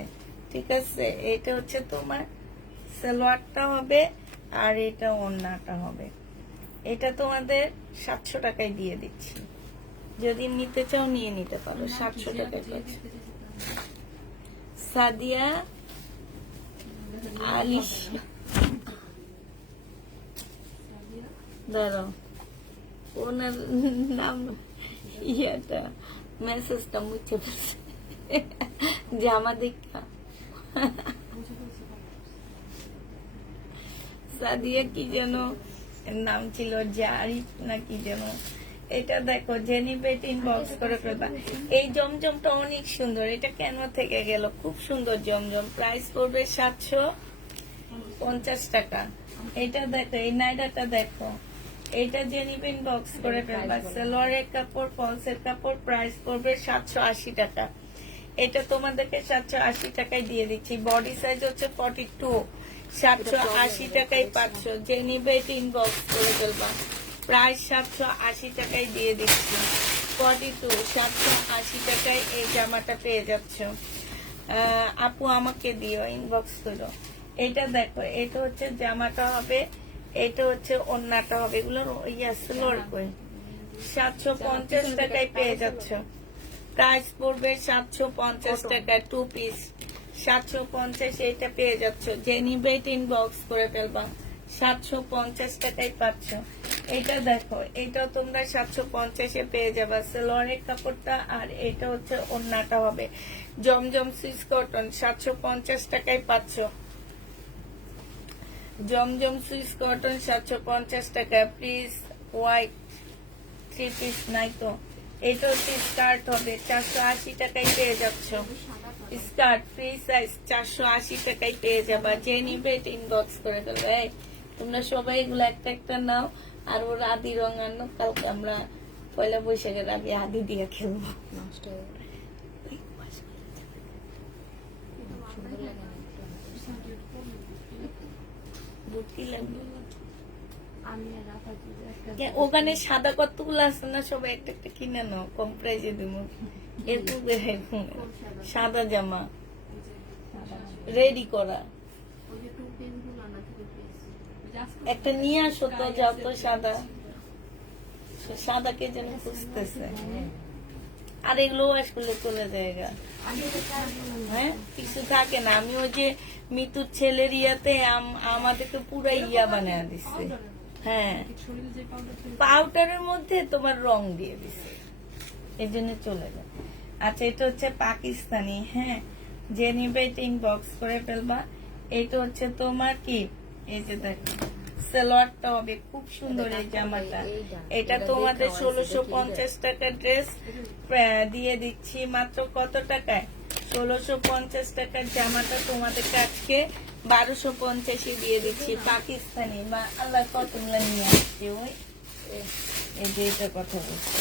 ঠিক আছে, এটা হচ্ছে তোমার সালোয়ারটা হবে, আর এটা ওড়নাটা হবে। এটা তোমাদের 700 টাকায় দিয়ে দিচ্ছি। যদি নিতে চাও নিয়ে নিতে পারো, 700 টাকায় পাচ্ছি। সাদিয়া আলিশ, দাঁড়াও, ওনার নাম ইয়াটা মেসেজটা মুছে ফেলছে জামা দেখা। সাদিয়া কি যেন নাম ছিল, জারিফ না কি যেন। এটা দেখো, জেনি বেট ইনবক্স করে ফেলবা। এই জমজমটা অনেক সুন্দর, এটা কেন থেকে গেল, খুব সুন্দর জমজম। প্রাইস পড়বে 750 টাকা। এটা দেখো, এই নাইরাটা দেখো, এটা যে নিবেন বক্স করে ফেলবা। সালোয়ারের কাপড়, ফলসের কাপড়, প্রাইস পড়বে 780 টাকা। এটা তোমাদেরকে 780 টাকায় দিয়ে দিচ্ছি। বডি সাইজ হচ্ছে 42, 780 টাকায় 500। যে নিবে এটা ইনবক্স করে ফেলবা। প্রাইস 780 টাকায় দিয়ে দিচ্ছি। 42, 780 টাকায় এই জামাটা পেয়ে যাচ্ছ। আপু আমাকে দিও, ইনবক্স করো। এটা দেখো, এটা হচ্ছে জামাটা হবে, এটা হচ্ছে ওন্নাটা হবে। এগুলোর সালোয়ার কই? 750 টাকায় পেয়ে যাচ্ছ। প্রাইস পড়বে 750 টাকা, 2 পিস 750। এটা পেয়ে যাচ্ছ। যে নিবে এটা ইনবক্স করে ফেলবা। 750 টাকায় পাচ্ছ। এটা দেখো, এটা তোমরা 750-এ পেয়ে যাবা। সালোয়ারের কাপড়টা আর এটা হচ্ছে ওন্নাটা হবে। জমজম সুইস কটন 750 টাকায় পাচ্ছ। জমজম সুইস কটন 750 টাকা। প্লিজ হোয়াইট 3 পিস নাই তো। এটা হচ্ছে স্কার্ট হবে, 480 টাকায় পেয়ে যাচ্ছ। স্কার্ট ফ্রি সাইজ 480 টাকায় পেয়ে যাবা। যে নিবে এটা ইনবক্স করে ফেলবে। তোমরা সবাই এগুলো একটা একটা নাও। আর ওর আদি রং আনো, কালকে আমরা পয়লা বৈশাখের আগে আদি দিয়ে খেলবো। ওখানে সাদা কতগুলো আছে না, সবাই একটা একটা কিনে নাও, কম প্রাইজে দিব। সাদা জামা রেডি করা একটা নিয়ে আসো তো, যাও তো। সাদা সাদাকে যেন খুঁজতেছে। আর এগুলো আসলে চলে যায়, হ্যাঁ কিছু থাকে না। আমি ওই যে মিতুর ছেলের ইয়াতে আমাদেরকে পুরো ইয়া বানিয়ে দিচ্ছে। হ্যাঁ, পাউডারের মধ্যে তোমার রং দিয়ে দিছে, এই জন্য চলে যায়। আচ্ছা, এটা হচ্ছে পাকিস্তানি। হ্যাঁ, যে নিবে এটা ইনবক্স করে ফেলবা। এটা হচ্ছে তোমার কি, এই যে দেখো সালোয়ারটা হবে খুব সুন্দর এই জামাটা। এটা তোমাদের 1650 টাকা ড্রেস দিয়ে দিচ্ছি মাত্র কত টাকায়? 1650 টাকার জামাটা তোমাদেরকে আজকে 1250 দিয়ে দিচ্ছি। পাকিস্তানি বা আল্লাহ কতগুলো নিয়ে আসছে। ওই এই যে এটা কথা বলছি,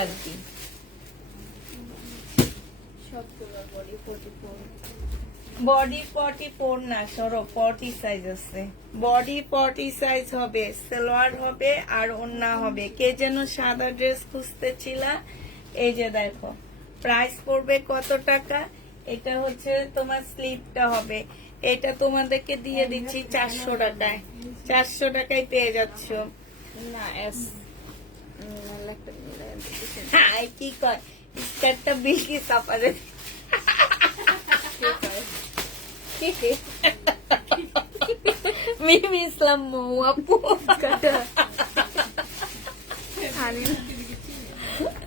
আর কি বডি 44 না, সরো 40 সাইজ আছে। বডি 40 সাইজ হবে, সালোয়ার হবে আর ওন্না হবে। কে যেন সাদা ড্রেস খুঁজতেছিলা, এই যে দেখো। প্রাইস পড়বে কত টাকা? এটা হচ্ছে তোমার স্লিপটা হবে। এটা তোমাদেরকে দিয়ে দিচ্ছি 400 টাকায়। 400 টাকায় পেয়ে যাচ্ছ। না হ্যাঁ, কি কয় স্কার্টটা বিলকি সাপারে মিমি ইসলাম মৌ আপু।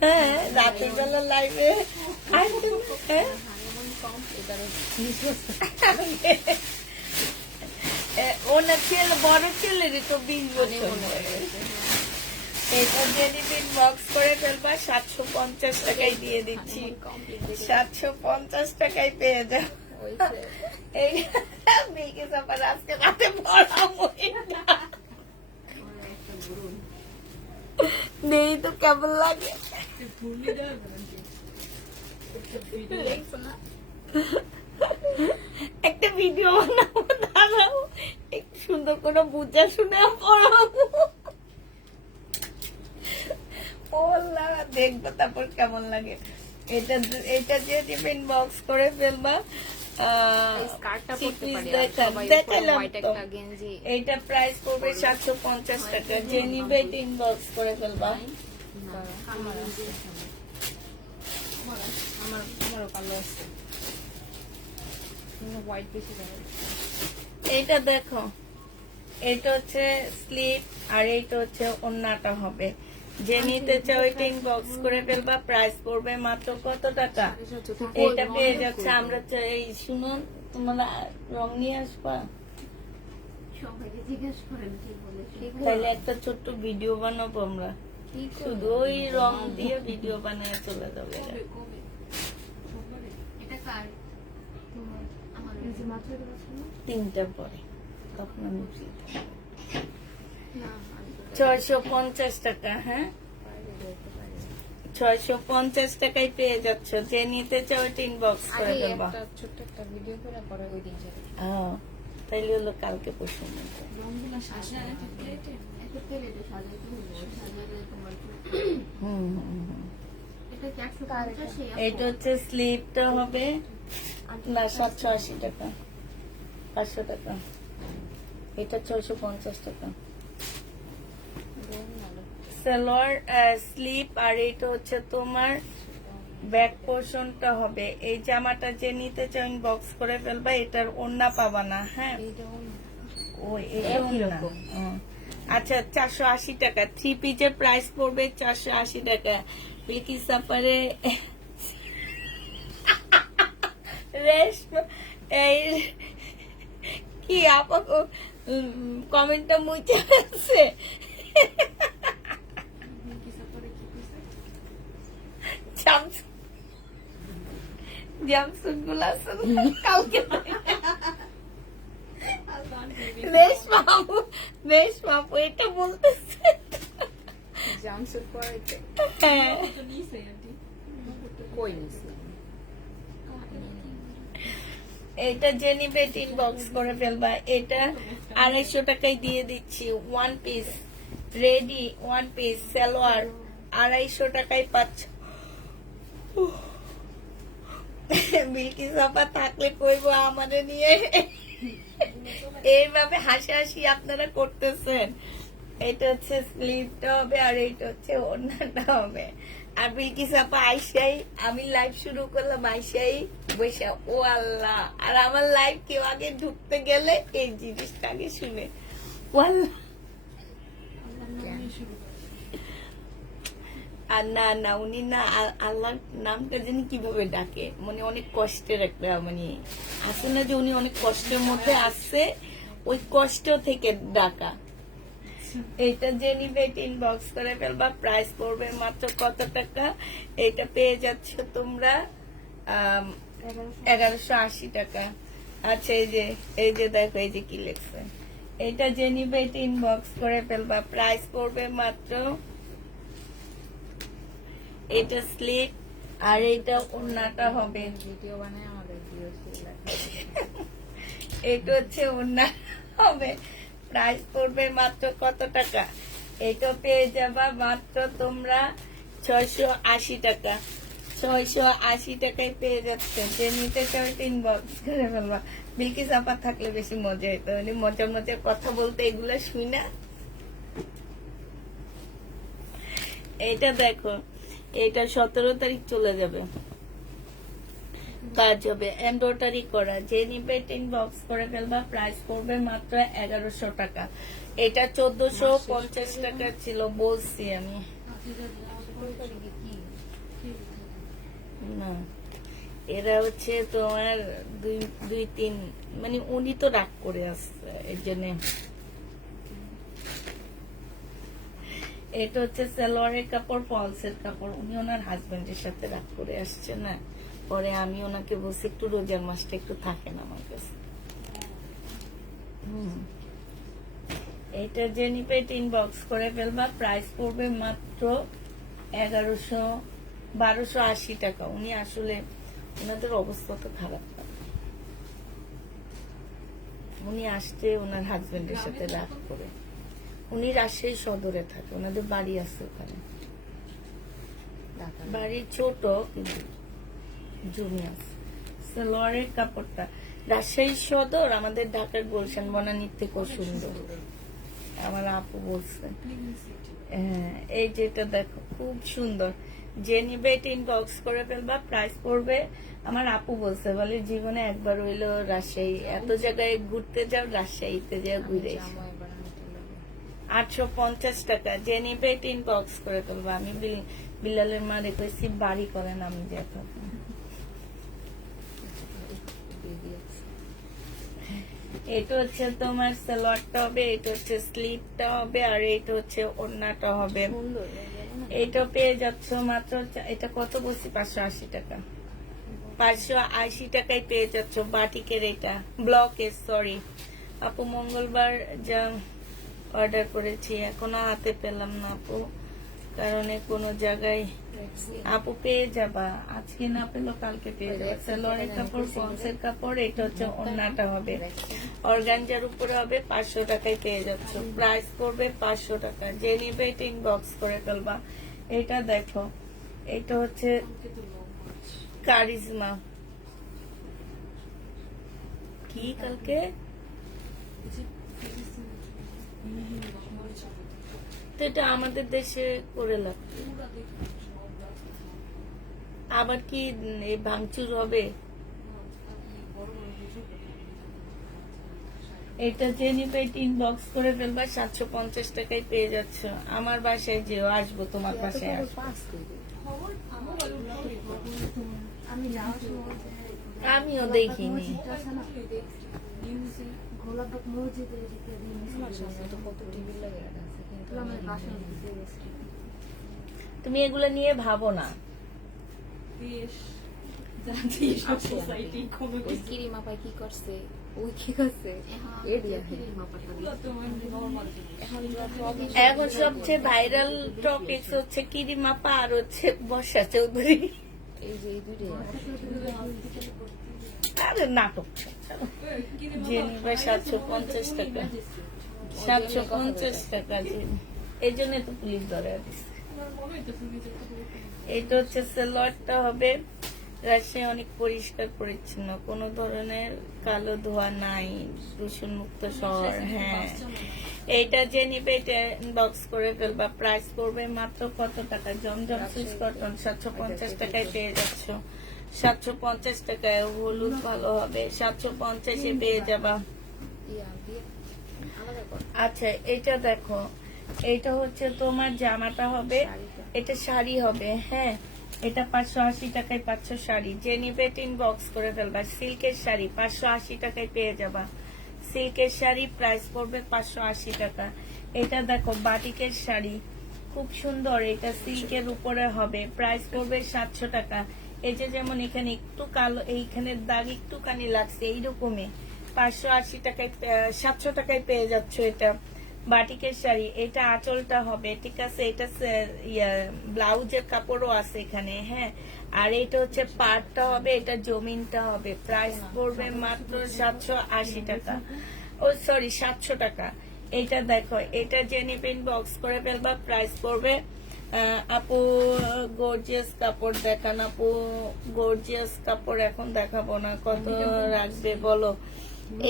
হ্যাঁ, রাতের বেলা লাইভে ওনার ছেলে, বড় ছেলেরই তো 20 বছর। এটা জেনিফিন বক্স করে ফেলবা। 750 টাকায় দিয়ে দিচ্ছি। 750 টাকায় পেয়ে যাও। এই মিল্কি সাপার আজকে রাতে পড়াবো। নেই তো কেমন লাগে? একটা ভিডিও বানাবো, দাঁড়াও একটু সুন্দর করে বুঝা শুনে পড়াবো। দেখবো তারপর কেমন লাগে। এটা যে টিফিন বক্স করে ফেলবা। এইটা প্রাইস পড়বে 750 টাকা। যে নিবে এটা ইনবক্স করে ফেলবা। এইটা দেখো, এটা হচ্ছে স্লিপ আর এইটা হচ্ছে ওন্নাটা হবে। যে নিতে চাও এটা ইনবক্স করে ফেলবা। প্রাইস পড়বে মাত্র কত টাকা? এটা পেয়ে যাচ্ছে। আমরা এই শুনো, তোমরা রং নিয়ে আসবা, তাহলে একটা ছোট্ট ভিডিও বানাবো আমরা। শুধু ওই রং দিয়ে ভিডিও বানিয়ে চলে যাবে। 3টার পরে তখন আমি ফ্রি থাকবো। 650 টাকা। হ্যাঁ 650 টাকায় পেয়ে যাচ্ছ, যে নিতে চাও ইনবক্স করে দেবো। ছোট্ট একটা ভিডিও করে পরে ওই দিন যাবে। তাইলে হলো কালকে পরশু মধ্যে। এটা হচ্ছে স্লিপটা হবে না 780 টাকা, 500 টাকা। এটা 650 টাকা সালোয়ার স্লিপ। আর এটা হচ্ছে তোমার ব্যাক পোর্শনটা হবে। এই জামাটা যে নিতে চাও ইনবক্স করে ফেলবা, এটার ওড়না পাবা না। হ্যাঁ ওই এটা ওড়না। আচ্ছা 480 টাকা। 3 পিসের প্রাইস পড়বে 480 টাকা। বিকি সাফারে রেশমা এই কি আপা কমেন্টটা মুছে আছে। জামসুট গুলা কালকে রেশমা এটা বলতেছে জামসুট পরাইতে হ্যাঁ কই নিছে এটা যে নিবে ইনবক্স করে ফেলবা। এটা 250 টাকায় দিয়ে দিচ্ছি। 1 পিস রেডি, 1 পিস সালোয়ার 250 টাকায় পাচ্ছ। বিলকিস আপা থাকলে কইবো আমাদের নিয়ে এইভাবে হাসাহাসি আপনারা করতেছেন। এটা হচ্ছে স্লিভটা হবে আর এইটা হচ্ছে ওড়নাটা হবে। আর বিলকিস আপা আইসাই আমি লাইভ শুরু করলাম, আইসাই বৈশা ও আল্লাহ। আর আমার লাইভ কেউ আগে ঢুকতে গেলে এই জিনিসটা আগে শুনে ও আল্লাহ। আর না না উনি না আল্লাহর নামটা জানি কিভাবে ডাকে, মানে অনেক কষ্টের একটা মানে আছে না যে উনি অনেক কষ্টের মধ্যে আসছে, ওই কষ্ট থেকে ডাকা। এটা যে নিবে ইনবক্স করে ফেলবা। প্রাইস পড়বে মাত্র কত টাকা? এটা পেয়ে যাচ্ছ তোমরা 1180 টাকা। আচ্ছা এই যে দেখো এই যে কি লেখছে। এটা যে নিবে ইনবক্স করে ফেলবা। প্রাইস পড়বে মাত্র, এটা স্লিপ আর এটা ওড়নাটা হবে। ভিডিও বানায় আমাদের ভিডিও এটা হচ্ছে ওড়না হবে। প্রাইস পড়বে মাত্র কত টাকা? এটা পেয়ে যাবা মাত্র তোমরা 680 টাকা। 680 টাকায় পেয়ে যাচ্ছে। যে নিতে চাও ইনবক্স করে ফেলবা। বিলকিস আপা থাকলে বেশি মজা হতো, মানে মজা মজা কথা বলতে এগুলো শুই না। এটা দেখো এটা 17 তারিখ চলে যাবে, কাজ হবে এমব্রয়ডারি করা। যে নিবে ইনবক্স করে ফেলবা। প্রাইস পড়বে মাত্র 1100 টাকা। এটা 1450 টাকা ছিল বলছি আমি না। এরা হচ্ছে তোমার 2-3 মানে উনি তো রাগ করে আসছে এর জন্য। এটা হচ্ছে সালোয়ারের কাপড়, ফলসের কাপড়। উনি ওনার হাজবেন্ডের সাথে রাগ করে আসছে না, পরে আমি ওনাকে বলছি একটু রোজার মাসটা একটু থাকেন আমার কাছে। এটা যে নিবে ইনবক্স করে ফেলবা। প্রাইস পড়বে মাত্র 1280 টাকা। উনি আসলে ওনাদের অবস্থা তো খারাপ না, উনি আসছে ওনার হাজবেন্ডের সাথে রাগ করে। উনি রাজশাহী সদরে থাকে, ওনাদের বাড়ি আছে ওখানে। বাড়ি ছোট কিন্তু জমি আছে। সালোয়ারের কাপড়টা রাজশাহী সদর, আমাদের ঢাকার গুলশান বনানীর থেকেও সুন্দর, আমার আপু বলছে। হ্যাঁ এই যেটা দেখো খুব সুন্দর। যে নিবে এটা ইনবক্স করে ফেলবা। প্রাইস পড়বে, আমার আপু বলছে বলে জীবনে একবার হইলো রাজশাহী, এত জায়গায় ঘুরতে যাও রাজশাহীতে যাও ঘুরে 850 টাকা। যে নিবে এটা ইনবক্স করে ফেলবা। আমি বিলালের মা রেখেছি বাড়ি করেন আমি যেত। এটা হচ্ছে তোমার সালোয়ারটা হবে, এটা হচ্ছে স্লিভটা হবে আর এটা হচ্ছে ওড়নাটা হবে। এটা পেয়ে যাচ্ছ মাত্র, এটা কত বলছি 580 টাকা। 580 টাকায় পেয়ে যাচ্ছ বাটিকের, এটা ব্লকের, সরি আপু। মঙ্গলবার যা অর্ডার করেছি এখনো হাতে পেলাম না আপু, কারণ কোনো জায়গায় আপু পেয়ে যাবা, আজকে না পেলো কালকে পেয়ে যাবে। সেলোয়ারের কাপড়, পন্সের কাপড়, এটা হচ্ছে ওড়নাটা হবে অর্গানজার উপরে হবে, 500 টাকায় পেয়ে যাচ্ছ। প্রাইস পড়বে 500 টাকা। যে নিবে এটা ইনবক্স করে ফেলবা। এটা দেখো, এটা হচ্ছে কারিজমা। কি কালকে তো এটা আমাদের দেশে করে লাগবে, আবার কি এই ভাঙচুর হবে? এটা যে নিবে ইনবক্স করে ফেলবা, 750 টাকায় পেয়ে যাচ্ছ। আমার বাসায় যেও, আসবো তোমার বাসায় আসবো। আমিও দেখিনি। তুমি এগুলো নিয়ে ভাবো না। কি করছে ওই কি করছে এখন সবচেয়ে ভাইরাল টপিক হচ্ছে কিরিমাপা আর হচ্ছে বর্ষা চৌধুরী। এই যে এই দুটো আরে নাটক। যে নিবে 750 টাকা, 750 টাকা। এই জন্য তো পুলিশ ধরে দিচ্ছে। এটা হচ্ছে সেলোয়ারটা হবে, রাজশাহী অনেক পরিষ্কার পরিচ্ছন্ন, কোনো ধরনের কালো ধোয়া নাই, দূষণ মুক্ত শহর। হ্যাঁ, এইটা যে নিবে এটা ইনবক্স করে ফেলবা। প্রাইস পড়বে মাত্র কত টাকা? জমজম সুইস কটন 750 টাকায় পেয়ে যাচ্ছ। 750 টাকায় হলুদ ভালো হবে, 750 পেয়ে যাবা। আচ্ছা, এটা দেখো, এটা হচ্ছে তোমার জামাটা হবে, এটা শাড়ি হবে। হ্যাঁ, এটা 580 টাকায় 500 শাড়ি। যে নিবে ইনবক্স করে ফেলবা। সিল্কের শাড়ি 580 টাকায় পেয়ে যাবা। সিল্কের শাড়ি প্রাইস পড়বে 580 টাকা। এটা দেখো বাটিকের শাড়ি, খুব সুন্দর, এটা সিল্কের উপরে হবে, প্রাইস পড়বে 700 টাকা। এই যে যেমন এখানে একটু কালো, এইখানে দাগ একটুখানি লাগছে, এইরকমই 580 টাকায় 700 টাকায় পেয়ে যাচ্ছ। এটা বাটিকের শাড়ি, এটা আঁচলটা হবে, ঠিক আছে। এটা ব্লাউজের কাপড়ও আছে এখানে। হ্যাঁ, আর এটা হচ্ছে পাড়টা হবে, এটা জমিনটা হবে। প্রাইস পড়বে মাত্র 780 টাকা, ও সরি 700 টাকা। এটা দেখো, এটা যে নিবে ইনবক্স করে ফেলবা। প্রাইস পড়বে আপু গর্জিয়াস কাপড় দেখান, আপু গর্জিয়াস কাপড় এখন দেখাবো না, কত রাখবে বলো।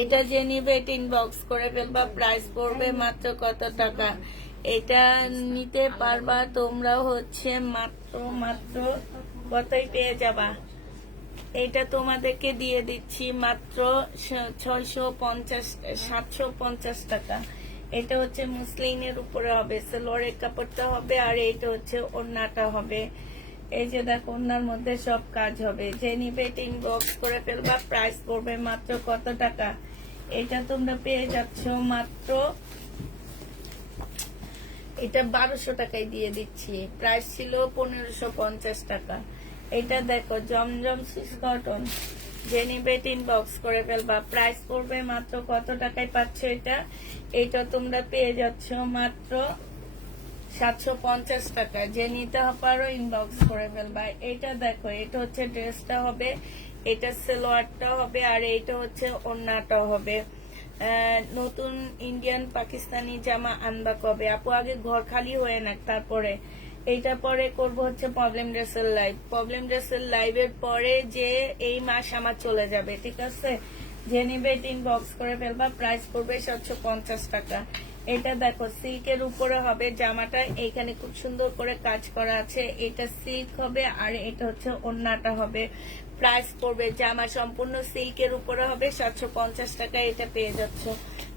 এটা যে নিবে এটা ইনবক্স করে ফেলবা। প্রাইস পড়বে মাত্র কত টাকা? এটা নিতে পারবা তোমরা হচ্ছে মাত্র কতই পেয়ে যাবা। এটা তোমাদেরকে দিয়ে দিচ্ছি মাত্র 750 টাকা। এটা হচ্ছে মুসলিনের উপরে হবে, সেলোয়ারের কাপড়টা হবে, আর এটা হচ্ছে ওড়নাটা হবে। এই যে দেখো, ওড়নার মধ্যে সব কাজ হবে। যে নিবে এটা ইনবক্স করে ফেলবা। প্রাইস পড়বে মাত্র কত টাকা? এটা তোমরা পেয়ে যাচ্ছ মাত্র, এটা 1200 টাকায় দিয়ে দিচ্ছি। প্রাইস ছিল 1550 টাকা। এটা দেখো জমজম সুইস কটন, যে নিবে ইনবক্স করে ফেলবা। প্রাইস পড়বে মাত্র কত টাকায় পাচ্ছ এটা? এটা তোমরা পেয়ে যাচ্ছ মাত্র 750 টাকা। যে নিতে পারো ইনবক্স করে ফেলবা। এটা দেখো, এটা হচ্ছে ড্রেসটা হবে, এটা সেলোয়ারটা হবে, আর এটা হচ্ছে ওড়নাটা হবে। নতুন ইন্ডিয়ান পাকিস্তানি জামা আনবা কবে আপু? আগে ঘর খালি হয়ে না, তারপরে এইটা পরে করব হচ্ছে প্রবলেম ড্রেসের লাইভ। প্রবলেম ড্রেসের লাইভের পরে যে এই মাস আমার চলে যাবে, ঠিক আছে। যে নিবে ইনবক্স করে ফেলবা। প্রাইস পড়বে 750 টাকা। এটা দেখো সিল্কের উপরে হবে জামাটা, এইখানে খুব সুন্দর করে কাজ করা আছে। এটা সিল্ক হবে, আর এটা হচ্ছে ওড়নাটা হবে। প্রাইস পড়বে, জামা সম্পূর্ণ সিল্কের উপরে হবে, 750 টাকা। এটা পেয়ে যাচ্ছ।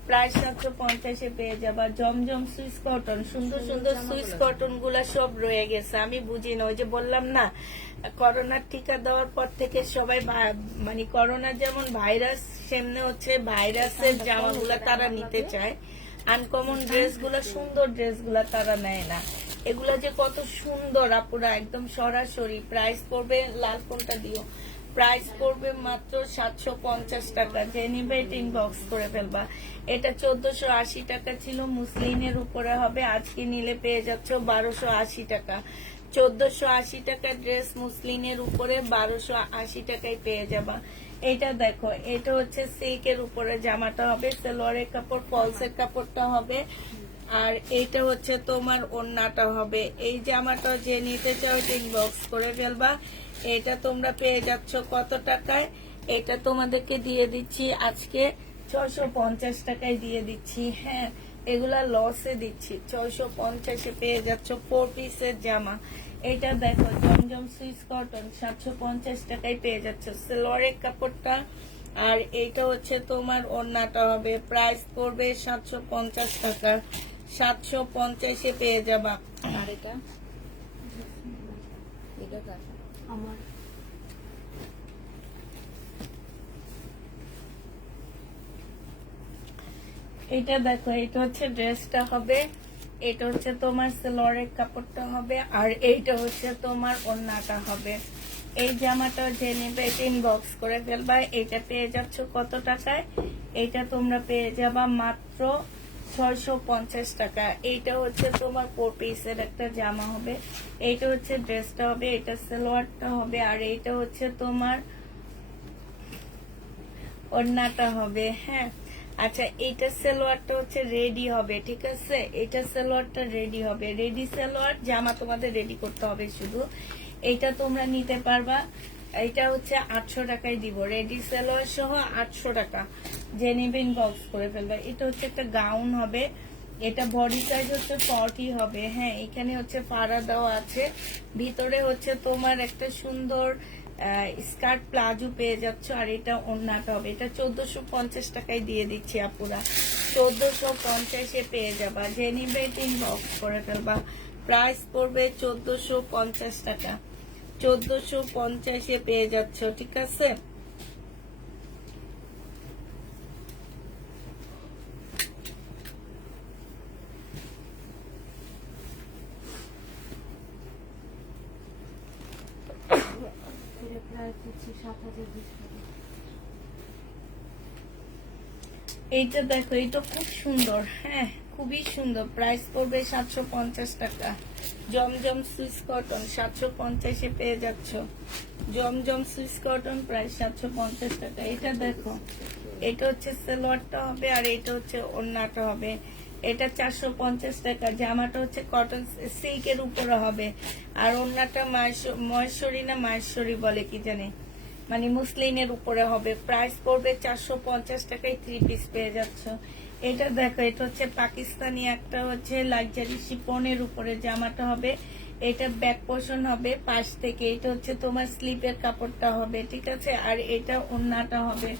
প্রাইস 750 পেয়ে যাবা। জমজম সুইস কটন, সুন্দর সুন্দর সুইস কটন গুলা সব রয়ে গেছে, আমি বুঝি না। ওই যে বললাম না, করোনার টিকা দেওয়ার পর থেকে সবাই মানে করোনা যেমন ভাইরাস, সেমনি হচ্ছে ভাইরাসের জামাগুলা তারা নিতে চায়। আনকমন ড্রেস গুলা, সুন্দর ড্রেস গুলা তারা নেয় না। এগুলা যে কত সুন্দর আপুরা, একদম সরাসরি। প্রাইস পড়বে, লাল কোনটা দিও, প্রাইস পড়বে মাত্র 750 টাকা। যে নিবে এটা ইনবক্স করে ফেলবা। এটা 1480 টাকা ছিল, মুসলিনের উপরে হবে, আজকে নিলে পেয়ে যাচ্ছ 1280 টাকা। 1480 টাকা ড্রেস মুসলিনের উপরে 1280 টাকায় পেয়ে যাবা। এটা দেখো, এটা হচ্ছে সিল্কের উপরে জামাটা হবে, সালোয়ারের কাপড়, ফলসের কাপড়টা হবে, আর এইটা হচ্ছে তোমার ওড়নাটা হবে। এই জামাটা যে নিতে চাও ইনবক্স করে ফেলবা। এটা তোমরা পেয়ে যাচ্ছ কত টাকায়? এটা তোমাদেরকে দিয়ে দিচ্ছি আজকে 650 টাকায় দিয়ে দিচ্ছি। হ্যাঁ, এগুলা লসে দিচ্ছি। 650-এ পেয়ে যাচ্ছ 4 পিসের জামা। এটা দেখো, জমজম সুইস কটন 750 টাকায় পেয়ে যাচ্ছ সালোয়ারের কাপড়টা, আর এইটা হচ্ছে তোমার ওড়নাটা হবে। প্রাইস পড়বে 750 টাকা। 750-এ পেয়ে যাবা। আর এটা এটা কার? আমার এটা দেখো, এটা হচ্ছে ড্রেসটা হবে, এটা হচ্ছে তোমার সালোয়ারের কাপড়টা হবে, আর এইটা হচ্ছে তোমার ওড়নাটা হবে। এই জামাটা যে নেবে এটা ইনবক্স করে ফেলবা। এটা পেয়ে যাচ্ছ কত টাকায়? এটা তোমরা পেয়ে যাবা মাত্র 650 টাকা। এইটা হচ্ছে তোমার 4 পিসের একটা জামা হবে, এইটা হচ্ছে ড্রেসটা হবে, এটা সালোয়ারটা হবে, আর এইটা হচ্ছে তোমার ওড়নাটা হবে। হ্যাঁ, আচ্ছা, এইটা সালোয়ারটা হচ্ছে রেডি হবে, ঠিক আছে? এটা সালোয়ারটা রেডি হবে, রেডি সালোয়ার জামা তোমাদের রেডি করতে হবে শুধু। এটা তোমরা নিতে পারবা, এটা হচ্ছে 800 টাকায় দিব, রেডি সালোয়ার সহ 800 টাকা। যে নিবে ইনবক্স করে ফেলবে। এটা হচ্ছে একটা গাউন হবে, এটা বডি সাইজ হচ্ছে 40 হবে। হ্যাঁ, এখানে হচ্ছে ফাড়া দেওয়া আছে, ভিতরে হচ্ছে তোমার একটা সুন্দর স্কার্ট প্লাজো পেয়ে যাচ্ছ, আর এটা ওড়নাটা হবে। এটা 1450 টাকায় দিয়ে দিচ্ছি আপুরা। 1450-এ পেয়ে যাবা। যে নিবে এটা ইনবক্স করে ফেলবা। প্রাইস পড়বে 1450 টাকা। 1450-এ পেয়ে যাচ্ছ, ঠিক আছে? এটা প্রায় হচ্ছে 7,020 টাকা। এইটা দেখো, এটা খুব সুন্দর, হ্যাঁ খুবই সুন্দর। প্রাইস পড়বে 750 টাকা। জমজম সুইস কটন 750-এ পেয়ে যাচ্ছ। জমজম সুইস কটন প্রাইস 750 টাকা। এটা দেখো, এটা হচ্ছে সালোয়ারটা হবে, আর এটা হচ্ছে ওড়নাটা হবে। এটা 450 টাকা। জামাটা হচ্ছে কটন সিল্কের উপরে হবে, আর ওড়নাটা মহেশ্বরী না মাহেশ্বরী বলে কি জানি, মানে মুসলিনের উপরে হবে। প্রাইস পড়বে 450 টাকায় 3 পিস পেয়ে যাচ্ছ। এটা দেখো, এটা হচ্ছে পাকিস্তানি একটা হচ্ছে লাক্সারি শিপনের উপরে জামাটা হবে, এটা ব্যাক পোর্শন হবে পাশ থেকে। এটা হচ্ছে তোমার স্লিপের কাপড়টা হবে, ঠিক আছে? আর এটা ওড়নাটা হবে।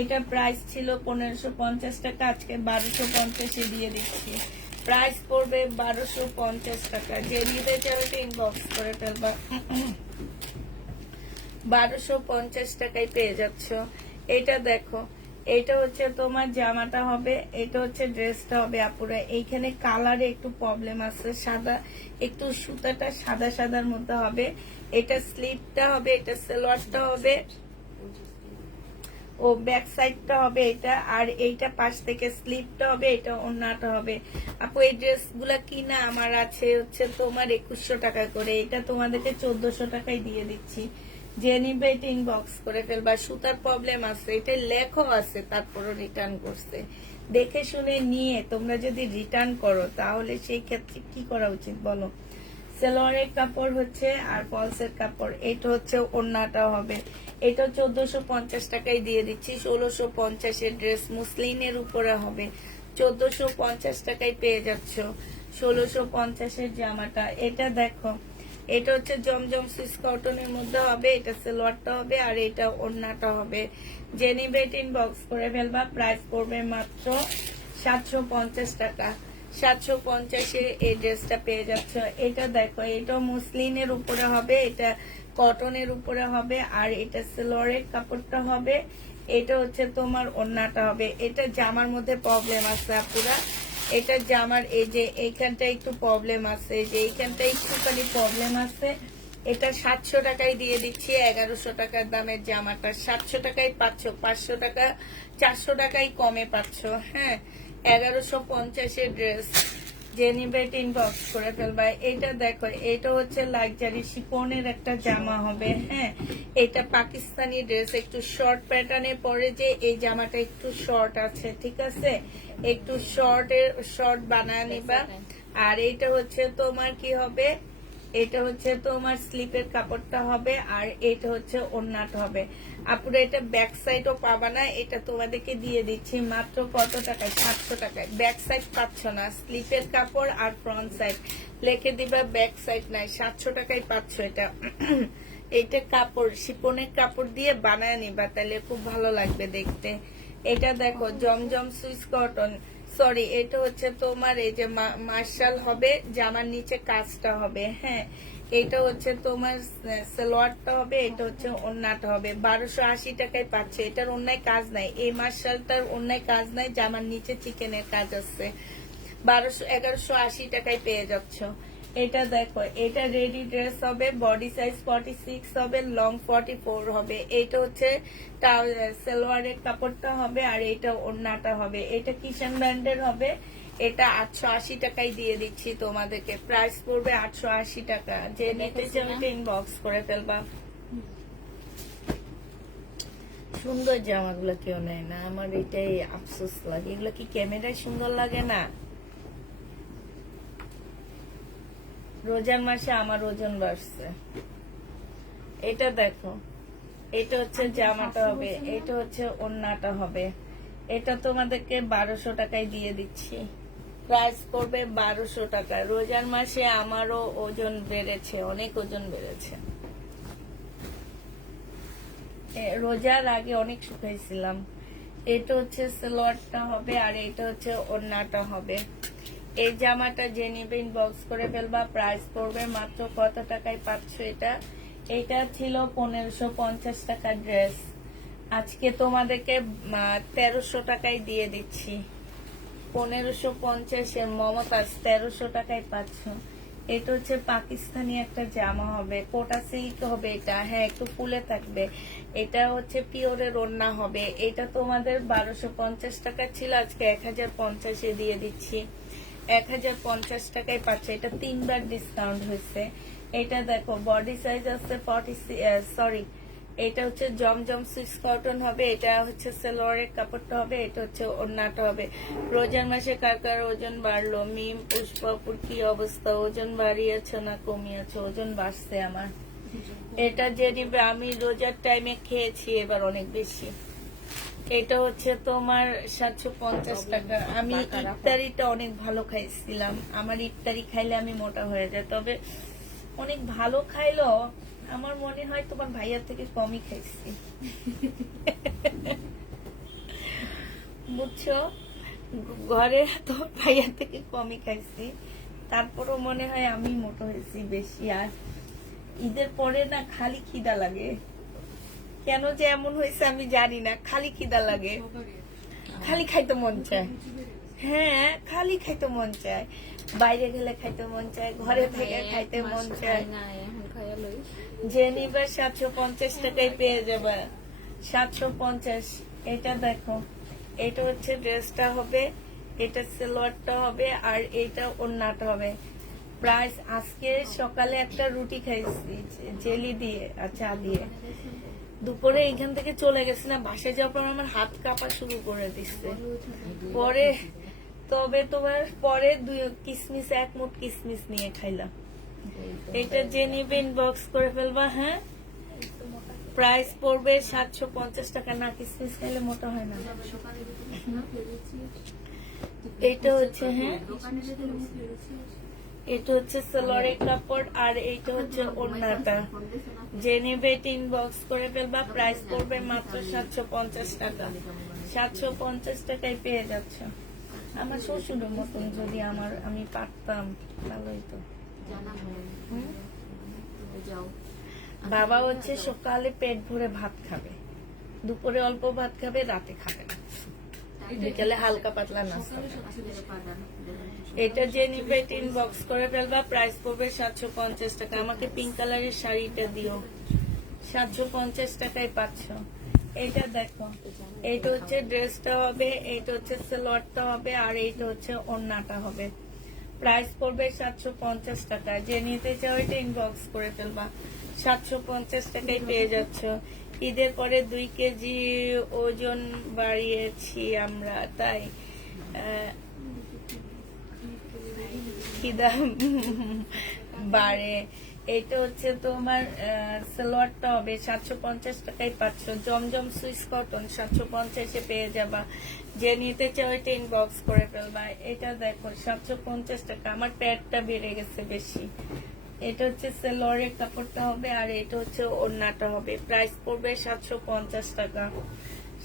এটা প্রাইস ছিল 1550 টাকা, আজকে 1250-এ দিয়ে দিচ্ছি। প্রাইস পড়বে 1250 টাকা। যে নিতে চাও ইনবক্স করে ফেলবা। 1250 টাকায় পেয়ে যাচ্ছ। এটা দেখো, এটা হচ্ছে তোমার জামাটা হবে, এটা হচ্ছে ড্রেসটা হবে আপুরা। এইখানে কালারে একটু প্রবলেম আছে, সাদা একটু সুতাটা সাদা সাদার মধ্যে হবে। এটা স্লিপটা হবে, এটা সালোয়ারটা হবে, ও ব্যাক সাইডটা হবে এটা, আর এইটা পাশ থেকে স্লিপটা হবে, এটা ওড়নাটা হবে। আপু এই ড্রেসগুলা কিনা আমার আছে হচ্ছে তোমার 2100 টাকা করে, এটা তোমাদেরকে 1400 টাকায় দিয়ে দিচ্ছি। যে নিবে এটা ইনবক্স করে ফেলবা। সুতার প্রবলেম আছে, এটা লেখো আছে, তারপরও রিটার্ন করছে। দেখে শুনে নিয়ে তোমরা যদি রিটার্ন করো তাহলে সেই ক্ষেত্রে কি করা উচিত বলো? সালোয়ারের কাপড় হচ্ছে আর ফলসের কাপড়, এটা হচ্ছে ওড়নাটা হবে। এটা 1450 টাকায় দিয়ে দিচ্ছি। 1650-এর ড্রেস মুসলিনের উপরে হবে, 1450 টাকায় পেয়ে যাচ্ছ। 1650-এর জামাটা এটা দেখো, এটা হচ্ছে জমজম সুইস কটনের মধ্যে হবে, এটা সালোয়ারটা হবে, আর এটা ওড়নাটা হবে। যে নিবে এটা ইনবক্স করে ফেলবা। প্রাইস পড়বে মাত্র 750 টাকা। 750-এ এই ড্রেসটা পেয়ে যাচ্ছ। এটা দেখো, এটা মুসলিনের উপরে হবে, এটা কটনের উপরে হবে, আর এটা সালোয়ারের কাপড়টা হবে, এটা হচ্ছে তোমার ওড়নাটা হবে। এটা জামার মধ্যে প্রবলেম আছে আপুরা, এটা জামার এই যে এইখানটা একটু প্রবলেম আছে, যে এইখানটা একটুখানি প্রবলেম আছে, এটা 700 টাকায় দিয়ে দিচ্ছি। 1100 টাকার দামের জামাটা 700 টাকায় পাচ্ছ, 500 টাকা 400 টাকায় কমে পাচ্ছ। হ্যাঁ, 1150-এর ড্রেস, যে নিবে ইনবক্স করে ফেলবা। এটা দেখো, এটা হচ্ছে লাক্সারি শিফনের একটা জামা হবে। হ্যাঁ, এটা পাকিস্তানি ড্রেস, একটু শর্ট প্যাটার্নে পরে, যে এই জামাটা একটু শর্ট আছে, ঠিক আছে, একটু শর্ট বানায় নিবা। আর এটা হচ্ছে তোমার কি হবে, এটা হচ্ছে তোমার স্লিপের কাপড়টা হবে, আর এটা হচ্ছে ওড়নাটা হবে। আপুরা এটা ব্যাক সাইডও পাবা না, এটা তোমাদেরকে দিয়ে দিচ্ছি মাত্র কত টাকায়? 700 টাকায়। ব্যাক সাইড পাচ্ছ না, স্লিপের কাপড় আর ফ্রন্ট সাইড লিখে দিবা, ব্যাক সাইড নাই, 700 টাকায় পাচ্ছ এটা। এটা কাপড় শিপনের কাপড় দিয়ে বানায় নিবা, তাহলে খুব ভালো লাগবে দেখতে। এটা দেখো জমজম সুইস কটন, সরি, এটা হচ্ছে তোমার এই যে মার্শাল হবে, জামার নিচে কাজটা হবে। হ্যাঁ, এটা হচ্ছে তোমার সালোয়ারটা হবে, এটা হচ্ছে ওড়নাটা হবে। 1280 টাকায় পাচ্ছে। এটার অন্যায় কাজ নাই, এই মার্শালটার অন্যায় কাজ নাই, জামার নিচে চিকেনের কাজ আছে। 1180 টাকায় পেয়ে যাচ্ছ। এটা দেখো, এটা রেডি ড্রেস হবে, বডি সাইজ 46 হবে, লং 44 হবে। এটা হচ্ছে সালোয়ারের কাপড়টা হবে, আর এটা ওড়নাটা হবে। এটা কিষান ব্র্যান্ডের হবে। এটা 880 টাকায় দিয়ে দিচ্ছি তোমাদেরকে, প্রাইস পড়বে 880 টাকা। যে নিতে চাও এটা ইনবক্স করে ফেলবা। সুন্দর জামাগুলো কেউ নেয় না, আমার এটাই আফসোস লাগে। এগুলো কি ক্যামেরায় সুন্দর লাগে না? রোজার মাসে আমার ওজন বাড়ছে। এটা দেখো, এটা হচ্ছে জামাটা হবে, এটা হচ্ছে ওড়নাটা হবে। এটা তোমাদেরকে 1200 টাকায় দিয়ে দিচ্ছি, প্রাইস পড়বে 1200 টাকা। রোজার মাসে আমারও ওজন বেড়েছে, অনেক ওজন বেড়েছে। রোজার আগে অনেক শুকাইছিলাম। এটা হচ্ছে সালোয়ারটা হবে, আর এটা হচ্ছে ওড়নাটা হবে। এই জামাটা যে নিবে ইনবক্স করে ফেলবা, প্রাইস পড়বে মাত্র কত টাকায় পাচ্ছ এটা? এটা ছিল 1550 টাকার ড্রেস, আজকে তোমাদেরকে 1300 টাকায় দিয়ে দিচ্ছি। 1550-এর মমতাজ 1300 টাকায় পাচ্ছ। এটা হচ্ছে পাকিস্তানি একটা জামা হবে, কোটা সিল্ক হবে এটা। হ্যাঁ, একটু ফুলে থাকবে। এটা হচ্ছে পিওরের ওড়না হবে। এটা তোমাদের 1250 টাকা ছিল, আজকে 1050-এ দিয়ে দিচ্ছি। 1050 টাকায় পাচ্ছে। এটা 3বার ডিসকাউন্ট হয়েছে। এটা দেখো, বডি সাইজ আছে 40, সরি, এটা হচ্ছে জমজম সুইস কটন হবে। এটা হচ্ছে সালোয়ারের কাপড়টা হবে, এটা হচ্ছে ওড়নাটা হবে। রোজার মাসে কার কার ওজন বাড়লো? মিম, পুষ্পাপুর কি অবস্থা? ওজন বাড়িয়েছ না কমিয়েছ? ওজন বাড়ছে আমার। এটা যে নিবে, আমি রোজার টাইমে খেয়েছি এবার অনেক বেশি। এটা হচ্ছে তোমার 750 টাকা। আমি ইফতারিটা অনেক ভালো খাইছিলাম, আমার ইফতারি খাইলে আমি মোটা হয়ে যায়, তবে অনেক ভালো খাইলো আমার মনে হয় তোমার ভাইয়ার থেকে কমই খাইছি। বুঝছো, ঘরে তো ভাইয়ার থেকে কমই খাইছি, তারপরও মনে হয় আমি মোটা হয়েছি বেশি। আর ঈদের পরে না খালি খিদা লাগে, কেন যে এমন হয়েছে আমি জানি না, খালি খিদা লাগে, খালি খাইতে মন চায়। হ্যাঁ, খালি খাইতে মন চায়, বাইরে গেলে খাইতে মন চায়, ঘরে থেকে খাইতে মন চায়। যে নিবে 750 টাকায় পেয়ে যাবে, 750। এটা দেখো, এটা হচ্ছে ড্রেসটা হবে, এটা সালোয়ারটা হবে, আর এটা ওড়নাটা হবে। প্রাইস, আজকে সকালে একটা রুটি খাইছি জেলি দিয়ে আর চা দিয়ে, দুপুরে এখান থেকে চলে গেছি না, বাসায় যাওয়ার পর আমার হাত কাঁপা শুরু করে দিচ্ছে। পরে তবে তোমার পরে 2 কিসমিস, 1 মুঠ কিসমিস নিয়ে খাইলাম। এটা যে নিবে ইনবক্স করে ফেলবা। হ্যাঁ, প্রাইস পড়বে 750 টাকা। না, কিসমিস খাইলে মোটা হয় না। এটা হচ্ছে, হ্যাঁ, এটা হচ্ছে সালোয়ারের কাপড়, আর এইটা হচ্ছে ওড়নাটা। যে নেবে ইনবক্স করে ফেলবা, প্রাইস পড়বে মাত্র 750 টাকা। 750 টাকায় পেয়ে যাচ্ছ। আমার শ্বশুরের মতন যদি আমি পারতাম ভালোই তো। বাবা হচ্ছে সকালে পেট ভরে ভাত খাবে, দুপুরে অল্প ভাত খাবে, রাতে খাবে না। বিকেলে হালকা পাতলা নাস্তা। এটা যে নিবে ইনবক্স করে ফেলবা, প্রাইস পড়বে 750 টাকা। আমাকে পিঙ্ক কালারের শাড়িটা দিও, 750 টাকায় পাচ্ছ। এটা দেখো, এইটা হচ্ছে ড্রেসটা হবে, এইটা হচ্ছে সালোয়ারটা হবে, আর এইটা হচ্ছে ওড়নাটা হবে। প্রাইস পড়বে 750 টাকা। যে নিতে চাও এটা ইনবক্স করে ফেলবা, 750 টাকায় পেয়ে যাচ্ছ। ঈদের পরে 2 কেজি ওজন বাড়িয়েছি আমরা, তাই খিদা বাড়ে। এটা হচ্ছে তোমার সালোয়ারটা হবে, 750 টাকায় পাচ্ছ। জমজম সুইস কটন 750-এ পেয়ে যাবা। যে নিতে চাও এটা ইনবক্স করে ফেলবা। এটা দেখো 750 টাকা। আমার প্যাডটা বেড়ে গেছে বেশি। এটা হচ্ছে সালোয়ারের কাপড়টা হবে, আর এটা হচ্ছে ওড়নাটা হবে। প্রাইস পড়বে 750 টাকা।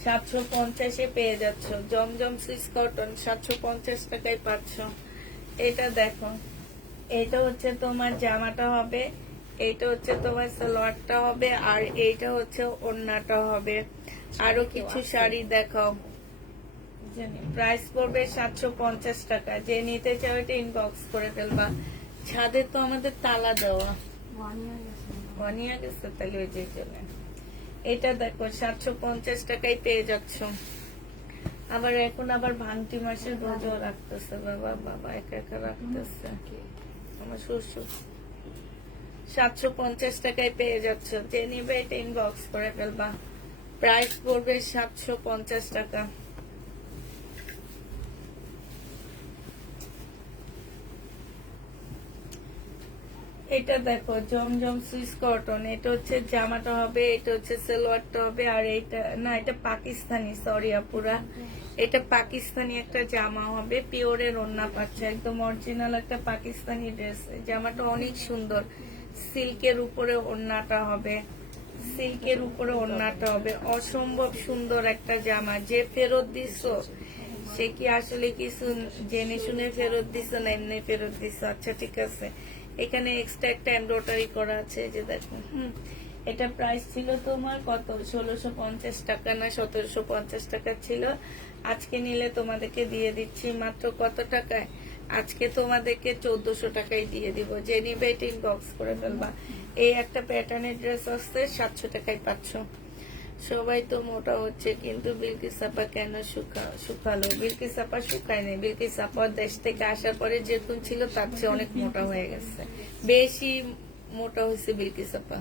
750-এ পেয়ে যাচ্ছ। জমজম সুইস কটন 750 টাকায় পাচ্ছ। এটা দেখো, এটা হচ্ছে তোমার জামাটা হবে, এইটা হচ্ছে তোমার সালোয়ারটা হবে, আর এইটা হচ্ছে ওড়নাটা হবে। আরো কিছু শাড়ি দেখাও। প্রাইস পড়বে 750 টাকা। যে নিতে চাও এটা ইনবক্স করে ফেলবা। ছাদে তো আমাদের তালা দেওয়া, বানিয়ে গেছে, তাহলে ওই যে জন্য। এটা দেখো 750 টাকায় পেয়ে যাচ্ছ। আবার এখন আবার ভাঙটি মাসের রোজও রাখতেছে, বাবা বাবা একা একা রাখতেছে আমার শ্বশুর। 750 টাকায় পেয়ে যাচ্ছ। যে নিবে এটা ইনবক্স করে ফেলবা। প্রাইস পড়বে 750 টাকা। এটা দেখো জমজম সুইস কটন। এটা হচ্ছে জামাটা হবে, এটা হচ্ছে সালোয়ারটা হবে, আর এটা না, এটা পাকিস্তানি, সরি আপুরা, এটা পাকিস্তানি একটা জামা হবে। পিওরের ওড়না পাচ্ছে, একদম অরিজিনাল একটা পাকিস্তানি ড্রেস। জামাটা অনেক সুন্দর, সিল্কের উপরে ওড়নাটা হবে, সিল্কের উপরে ওড়নাটা হবে। অসম্ভব সুন্দর একটা জামা। যে ফেরত দিছো সে কি আসলে কিছু জেনে শুনে ফেরত দিছো না এমনি ফেরত দিছো? আচ্ছা ঠিক আছে। এখানে এক্সট্রা একটা এমব্রয়ডারি করা আছে, যে দেখো। এটা প্রাইস ছিল তোমার কত, 1650 টাকা না 1750 টাকা ছিল। আজকে নিলে তোমাদেরকে দিয়ে দিচ্ছি মাত্র কত টাকায়? আজকে তোমাদেরকে 1400 টাকায় দিয়ে দিব। যে নিবে এটা ইনবক্স করে ফেলবা। এই একটা প্যাটার্নের ড্রেস আসছে, 700 টাকায় পাচ্ছ। সবাই তো মোটা হচ্ছে, কিন্তু বিলকিস আপা কেন শুকালো? বিলকিস আপা শুকায় নেই। বিলকিস আপা দেশ থেকে আসার পরে যেরকম ছিল তার চেয়ে অনেক মোটা হয়ে গেছে, বেশি মোটা হয়েছে বিলকিস আপা।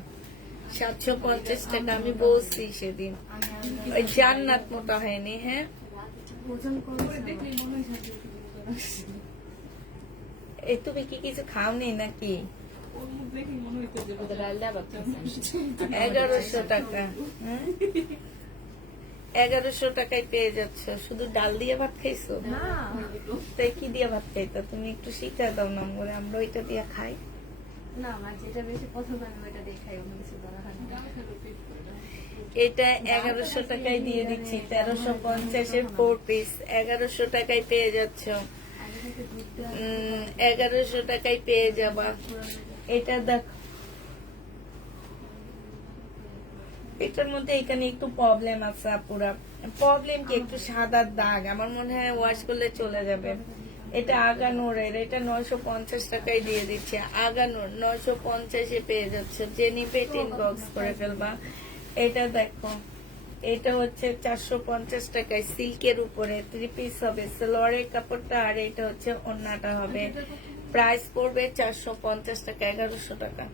750 টাকা আমি বলছি সেদিন। ওই জান্নাত মোটা হয়নি। হ্যাঁ, এই তুমি কি কিছু খাওনি নাকি? 1100 টাকা। 1100 টাকায় পেয়ে যাচ্ছ। শুধু ডাল দিয়ে ভাত খাইছো? তাই কি দিয়ে ভাত খাইতো? তুমি একটু শিখা দাও না, বলে আমরা ওইটা দিয়ে খাই। এটা 1100 টাকায় দিয়ে দিচ্ছি। 1350-এর 4 পিস 1100 টাকায় পেয়ে যাচ্ছ। 1100 টাকায় পেয়ে যাবা। এটা দেখ, এটার মধ্যে এখানে একটু প্রবলেম আছে আপুরা। প্রবলেম কি, একটু সাদা দাগ, আমার মনে হয় ওয়াশ করলে চলে যাবে। এটা আগানোরের, এটা 950 টাকায় দিয়ে দিচ্ছে। আগানোর 950-এ পেয়ে যাচ্ছে। যে নিবে ইনবক্স করে ফেলবা। এটা দেখো, এটা হচ্ছে 450 টাকায় সিল্কের উপরে 3 পিস হবে, সালোয়ারের কাপড়টা, আর এটা হচ্ছে ওড়নাটা হবে। প্রাইস পড়বে 450 টাকা। 1100 টাকা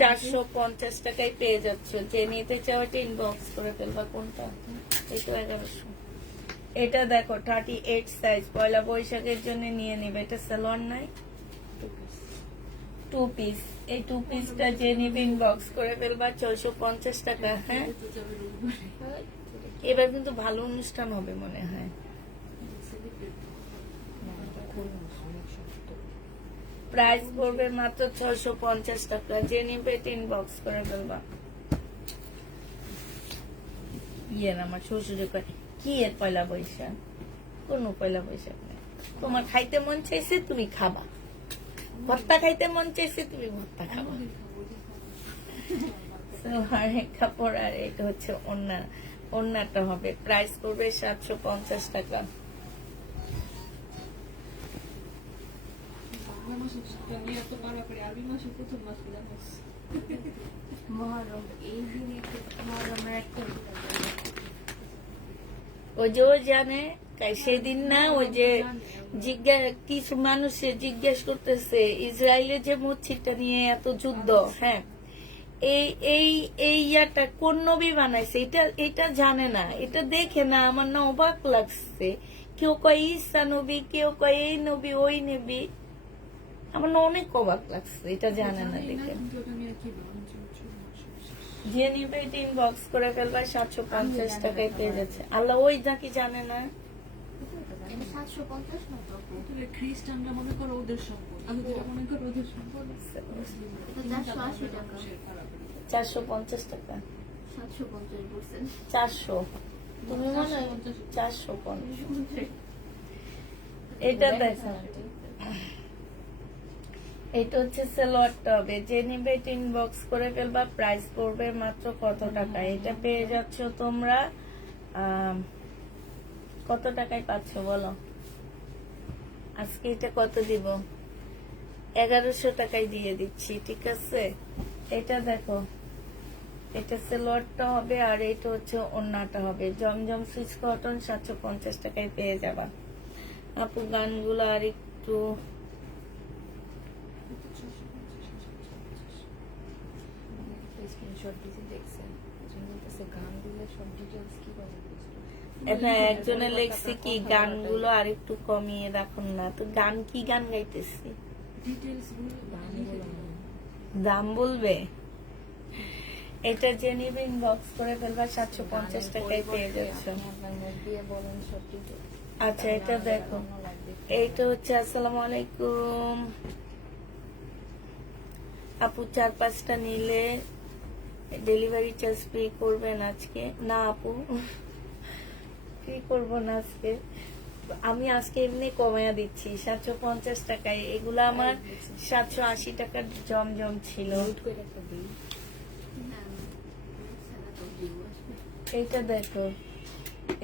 450 টাকায় পেয়ে যাচ্ছ। যে নিতে চাও এটা ইনবক্স করে ফেলবা। কোনটা? এটা 1100। এটা দেখো 38 সাইজ, পয়লা বৈশাখের জন্য নিয়ে নিবে। এটা সালোয়ার নাই, 2 পিস। এই 2 পিসটা যে নিবে ইনবক্স করে ফেলবা। 450 টাকা। হ্যাঁ, এবার কিন্তু ভালো অনুষ্ঠান হবে মনে হয়। প্রাইস পড়বে মাত্র 650 টাকা। যে নিবে ইনবক্স করে ফেলবা। ইয়ে আমার শ্বশুরে কয় কি এর পয়লা বৈশাখ? কোন পয়লা বৈশাখ নেই। তোমার খাইতে মন চাইছে তুমি খাবা, ভর্তা খাইতে মন চাইছে তুমি ভর্তা খাবা। কাপড়, আর এটা হচ্ছে ওড়নাটা হবে। প্রাইস পড়বে 750 টাকা। মাসটা নিয়ে এত পারাপারি, আরবি মাসের প্রথম মাস কি জানো? মহরম, এই দিনে মহরমের একটা ওই যে ও জানে তাই সেদিন না ওই যে কিছু মানুষে জিজ্ঞেস করতেছে ইসরায়েলের যে মসজিদটা নিয়ে এত যুদ্ধ, হ্যাঁ এই এই এই ইয়াটা কোন নবী বানাইছে এটা এটা জানে না, এটা দেখে না আমার না অবাক লাগছে। কেউ কয় ঈসা নবী, কেউ কয় এই নবী ওই নবী, আমার না অনেক অবাক লাগছে, এটা জানে না দেখে। কিন্তু ওটা নিয়ে কি বলবো? যে নিবে এটা ইনবক্স করে ফেলবা, 750 টাকায় পেয়ে যাচ্ছে। আল্লাহ ওই নাকি জানে না। এটা 750 না তো আপু? তাহলে খ্রিস্টানরা মনে করো ওদের সম্পদ, আহুদিরা মনে করো ওদের সম্পদ, মুসলিমরা এটা 480 টাকা। 450 টাকা, 750 বলছেন। 400, তুমি মনে হয় 450। এটা দেখো, এটা হচ্ছে সেলোয়ারটা হবে, যে নিবে এটা ইনবক্স করে ফেলবা, প্রাইস পড়বে মাত্র কত টাকা। এটা পেয়ে যাচ্ছ তোমরা কত টাকায় পাচ্ছ বলো? আজকে এটা কত দিব? 1100 টাকায় দিয়ে দিচ্ছি, ঠিক আছে। এটা দেখো, এটা সেলোয়ারটা হবে আর এটা হচ্ছে ওড়নাটা হবে, জমজম সুইচ কটন, 750 টাকায় পেয়ে যাবা। আপু গানগুলো আর একটু স্ক্রিনশট দিতে দেখছেন, ওজন বলতেছে গান দিলে সব ডিটেইলস কি করে বুঝলো? এটা একজনে লেখছে কি গানগুলো আর একটু কমিয়ে রাখুন না, তো গান কি গান গাইতেছি, ডিটেইলস গুলো লিখে দিও। দাম বলবে। এটা যে নিবে ইনবক্স করে ফেলবা, 750 টাকায় পেয়ে যাচ্ছ। আপনি আপনার মুখ দিয়ে বলেন সব ডিটেইলস। আচ্ছা এটা দেখো, এইটা হচ্ছে আসসালামু আলাইকুম আপু, 4-5টা নিলে ডেলিভারি চার্জ পে করবেন আজকে? না আপু, পে করবো না আজকে, আমি আজকে এমনি কমায়া দিচ্ছি 750 টাকায়। এগুলো আমার 780 টাকার জমজম ছিল। মিউট করে একটা দিই। না, ছাড়া তো ভিউ আসবে। এইটা দেখো,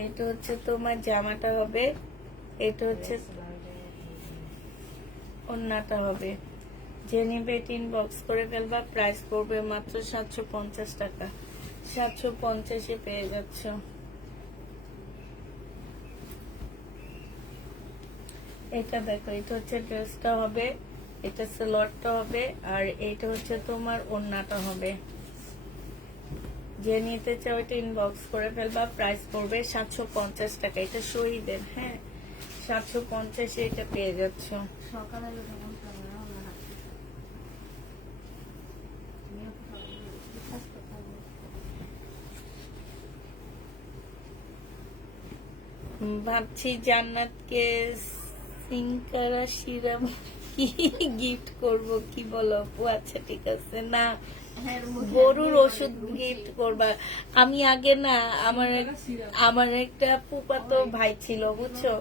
এটা হচ্ছে তোমার জামাটা হবে, এটা হচ্ছে ওড়নাটা হবে। যে নিবে ইনবক্স করে ফেলবা, প্রাইস পড়বে মাত্র 750 টাকা। 750-এ পেয়ে যাচ্ছ। এটা দেখো, এটা হচ্ছে ড্রেসটা হবে, এটা সালোয়ারটা হবে আর এইটা হচ্ছে তোমার ওড়নাটা হবে। যে নিতে চাও এটা ইনবক্স করে ফেলবা, প্রাইস পড়বে 750 টাকা। এটা শহীদের, হ্যাঁ 750-এ এটা পেয়ে যাচ্ছ। সকালে যখন ক্যামেরা আমরা হাঁটতে আমিও স্বাস্থ্য থাকবে। ভাবছি জান্নাতকে সিনকারা সিরাম কি গিফট করব, কি বলো? ও আচ্ছা ঠিক আছে, না হ্যাঁ, এর মধ্যে গরুর আমি ওষুধ অনেক গিফট বুঝি। করবা। আমি আগে না আমার একটা ফুফাতো ভাই ছিল বুঝছো,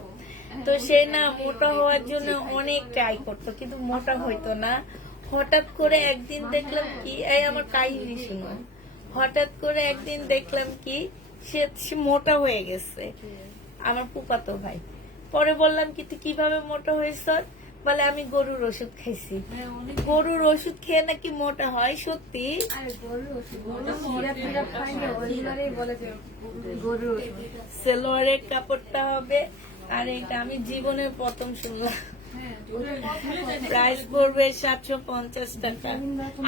তো সে না মোটা হওয়ার জন্য অনেক ট্রাই করতো কিন্তু মোটা হইতো না। হঠাৎ করে একদিন দেখলাম কি, এই আমার কাহিনী শুনো, হঠাৎ করে একদিন দেখলাম কি সে মোটা হয়ে গেছে, আমার ফুফাতো ভাই। পরে বললাম কি তুই কিভাবে মোটা হয়েছ? বলে আমি গরুর ওষুধ খাইছি। হ্যাঁ, অনেক গরুর ওষুধ খেয়ে নাকি মোটা হয়? সত্যি? আর গরুর ওষুধ, গরুর সিরাপ টিরাপ খাইলে ওইবারেই বলে যে গরুর ওষুধ। সেলোয়ারের কাপড়টা হবে আর এটা আমি জীবনের প্রথম শুনলাম। হ্যাঁ, ওটা প্রাইস পড়বে 750 টাকা,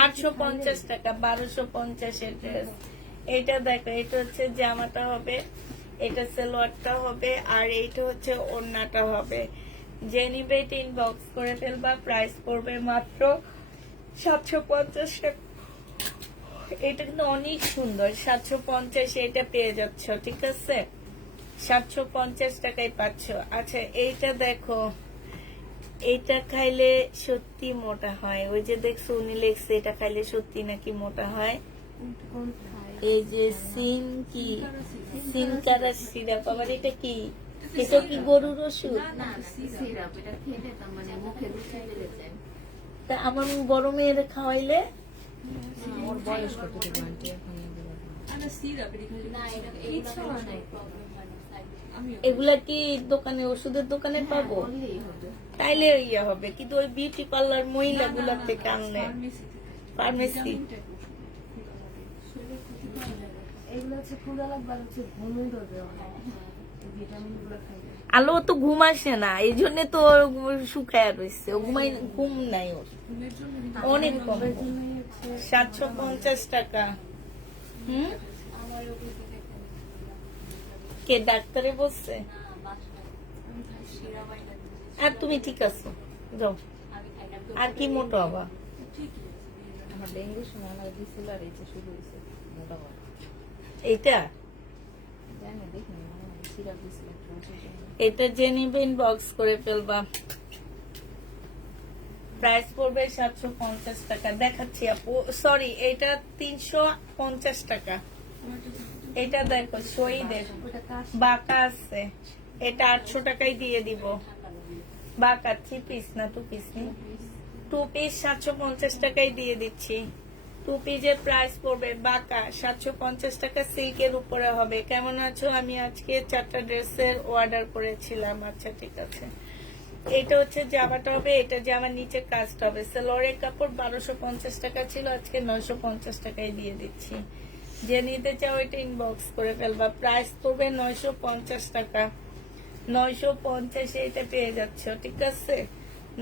850 টাকা, 1250-এর ড্রেস। এটা দেখো, এটা হচ্ছে জামাটা হবে, এটা সালোয়ারটা হবে আর এইটা হচ্ছে ওড়নাটা হবে। যে নিবে এটা ইনবক্স করে ফেলবা, প্রাইস পড়বে মাত্র 750 টাকা। এটা কিন্তু অনেক সুন্দর, 750-এ এটা পেয়ে যাচ্ছ, ঠিক আছে। 750 টাকায় পাচ্ছ। আচ্ছা এইটা দেখো, এইটা খাইলে সত্যি মোটা হয়, ওই যে দেখছো উনি লেখছে এটা খাইলে সত্যি নাকি মোটা হয়। কোন খায়? এই যে সিনকারা সিরাপ, আবার এটা কি? এটা কি গরুর ওষুধ? না না, সিরাপ, এটা খেলে তার মানে মুখে রুচি বেড়ে যায়। তা আমার বড় মেয়ের খাওয়াইলে ওর বয়স কত থেকে আন্টি এখন এগুলো? আরে সিরাপ এর খালি না, এটা কিছু নাই হয় না। প্রবলেম হয় না। আমি এগুলা কি দোকানে, ওষুধের দোকানে পাবো? বললেই হবে। তাইলে ইয়ে হবে, কিন্তু ওই বিউটি পার্লার মহিলাগুলোর থেকে আনলে ফার্মেসি এগুলো হচ্ছে ক্ষুধা লাগবে আর হচ্ছে ঘুমই ধরবে অনেক ভিটামিন গুলো খাইলে আলো তো ঘুম আসে না, এই জন্য তো ওর শুকায় রয়েছে, ও ঘুমাই, ঘুম নাই ওর, অনেক কম। এর জন্যই হচ্ছে 750 টাকা। কে ডাক্তারে বলছে? আর তুমি ঠিক আছো, যাও। আর কি মোটো হবা? আমার ডেঙ্গুর সময় আমার দিছিল আর এই যে শুরু হয়েছে মোটা হওয়া। এইটা জানি না, দেখিনি সিরাপ দিছিল একটু ওষুধের জন্য। এটা যে নিবে ইনবক্স করে ফেলবা। প্রাইস পড়বে 750 টাকা। দেখাচ্ছি আপু, সরি এটা 350 টাকা। এটা দেখো শহীদের ওটা কাশ বাঁকা আছে, এটা 800 টাকায় দিয়ে দিব। বাঁকা 3 পিস না 2 পিস নেই, 2 পিস 750 টাকায় দিয়ে দিচ্ছি। 2 পিসের প্রাইস পড়বে বাঁকা 750 টাকা, সিল্কের উপরে হবে। কেমন আছো? আমি আজকে 4টা ড্রেসের অর্ডার করেছিলাম। আচ্ছা ঠিক আছে। এটা হচ্ছে জামাটা হবে, এটা জামার নিচে কাজটা হবে। সেলোয়ারের কাপড় 1250 টাকা ছিল, আজকে 950 টাকায় দিয়ে দিচ্ছি। যে নিতে চাও এটা ইনবক্স করে ফেলবা। প্রাইস পড়বে 950 টাকা। 950 এটা পেয়ে যাচ্ছ, ঠিক আছে?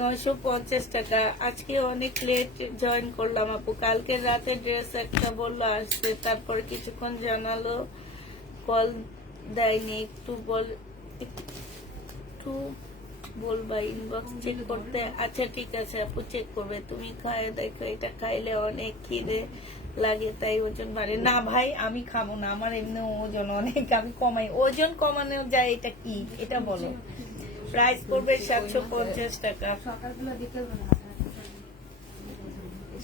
950 টাকা। আজকে অনেক লেট জয়েন করলাম আপু, কালকে রাতে ড্রেস একটা বললো আসছে, তারপর কিছুক্ষণ জানালো, কল দেয়নি। একটু বলবা ইনবক্স চেক করতে। আচ্ছা ঠিক আছে আপু, চেক করবে। তুমি খায় দেখো, এটা খাইলে অনেক খিদে লাগে তাই ওজন বাড়ে না। ভাই আমি খাবো না, আমার এমনি ওজন অনেক, আমি কমাই। ওজন কমানো যায়, এটা কি এটা বলো। প্রাইস পড়বে 750 টাকা। সকালবেলা বিকেলবেলা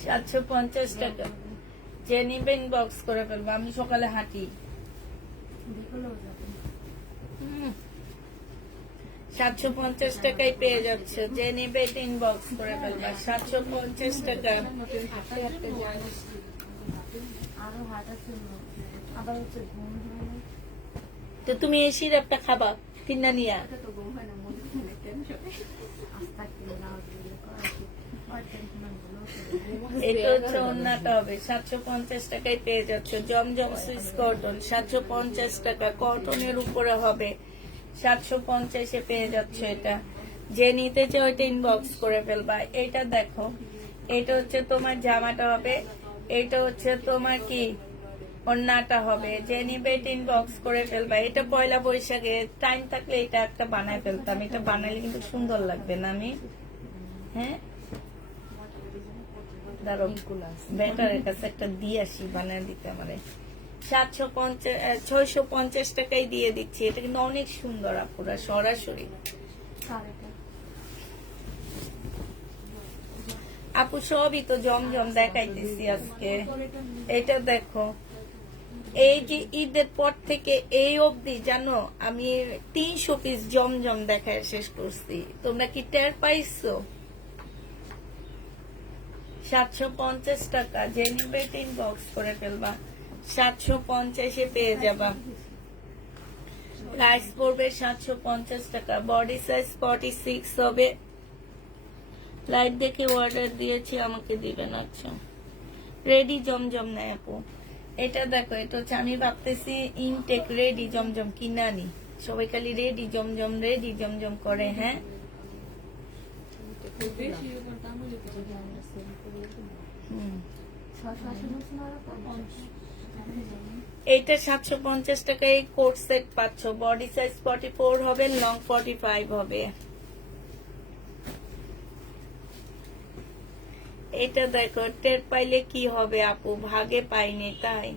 750 টাকা। যে নিবে ইনবক্স করে ফেলবো। আমি সকালে হাঁটি। বিকেলেও যাবে 750 টাকায় পেয়ে যাচ্ছে। যে নিবে এটা ইনবক্স করে ফেলবা। 750 টাকা। হাঁটতে হাঁটতে জানি আরো হাঁটার জন্য আবার হচ্ছে ঘুম হয় না তো তুমি এই সিরাপটা খাবা কিনা নিয়া। তো ঘুম হয় না মনে হয় টেনশন আস্তে করে না দিলে করা কি আর টেনশন গুলো এটা হচ্ছে অন্যটা হবে 750 টাকায় পেয়ে যাচ্ছ। জমজম সুইস কটন 750 টাকা, কটনের উপরে হবে 750-এ পেয়ে যাচ্ছ। এটা যে নিতে চাও এটা ইনবক্স করে ফেলবা। এটা দেখো, এটা হচ্ছে তোমার জামাটা হবে, এটা হচ্ছে তোমার কি অন্যটা হবে। যে নিবে এটা ইনবক্স করে ফেলবা। এটা পয়লা বৈশাখে টাইম থাকলে এটা একটা বানায় ফেলতাম, এটা বানাইলে কিন্তু সুন্দর লাগবে না? আমি হ্যাঁ দাঁড়ো, ব্যাটারের কাছে একটা দিয়ে আসি, বানায় দিতে আমারে। 650 টাকায় দিয়ে দিচ্ছি। এটা কিন্তু অনেক সুন্দর আপুরা, সরাসরি আপু সবই তো জমজম দেখাইতেছি আজকে। এটা দেখো, এই যে ঈদের পর থেকে এই অবধি জানো আমি 300 পিস জমজম দেখায় শেষ করছি। তোমরা কি টের পাইছো? 750 টাকা। যে নিবে ইনবক্স করে ফেলবা। 750-এ পেয়ে যাবা। প্রাইস পড়বে 750 টাকা। বডি সাইজ 46 হবে। লাইট দেখে অর্ডার দিয়েছি, আমাকে দিবেন। আচ্ছা রেডি জমজম নেই আপু। এটা দেখো, এটা হচ্ছে আমি ভাবতেছি ইনটেক রেডি জমজম কিনা নি। সবাই খালি রেডি জমজম করে। হ্যাঁ বেশি এবার দামও যেতে পারে। এইটা 750 টাকায় কোট সেট পাচ্ছ। বডি সাইজ 44 হবে, লং 45 হবে। এটা দেখো, টের পাইলে কি হবে আপু, ভাগে পাইনি তাই।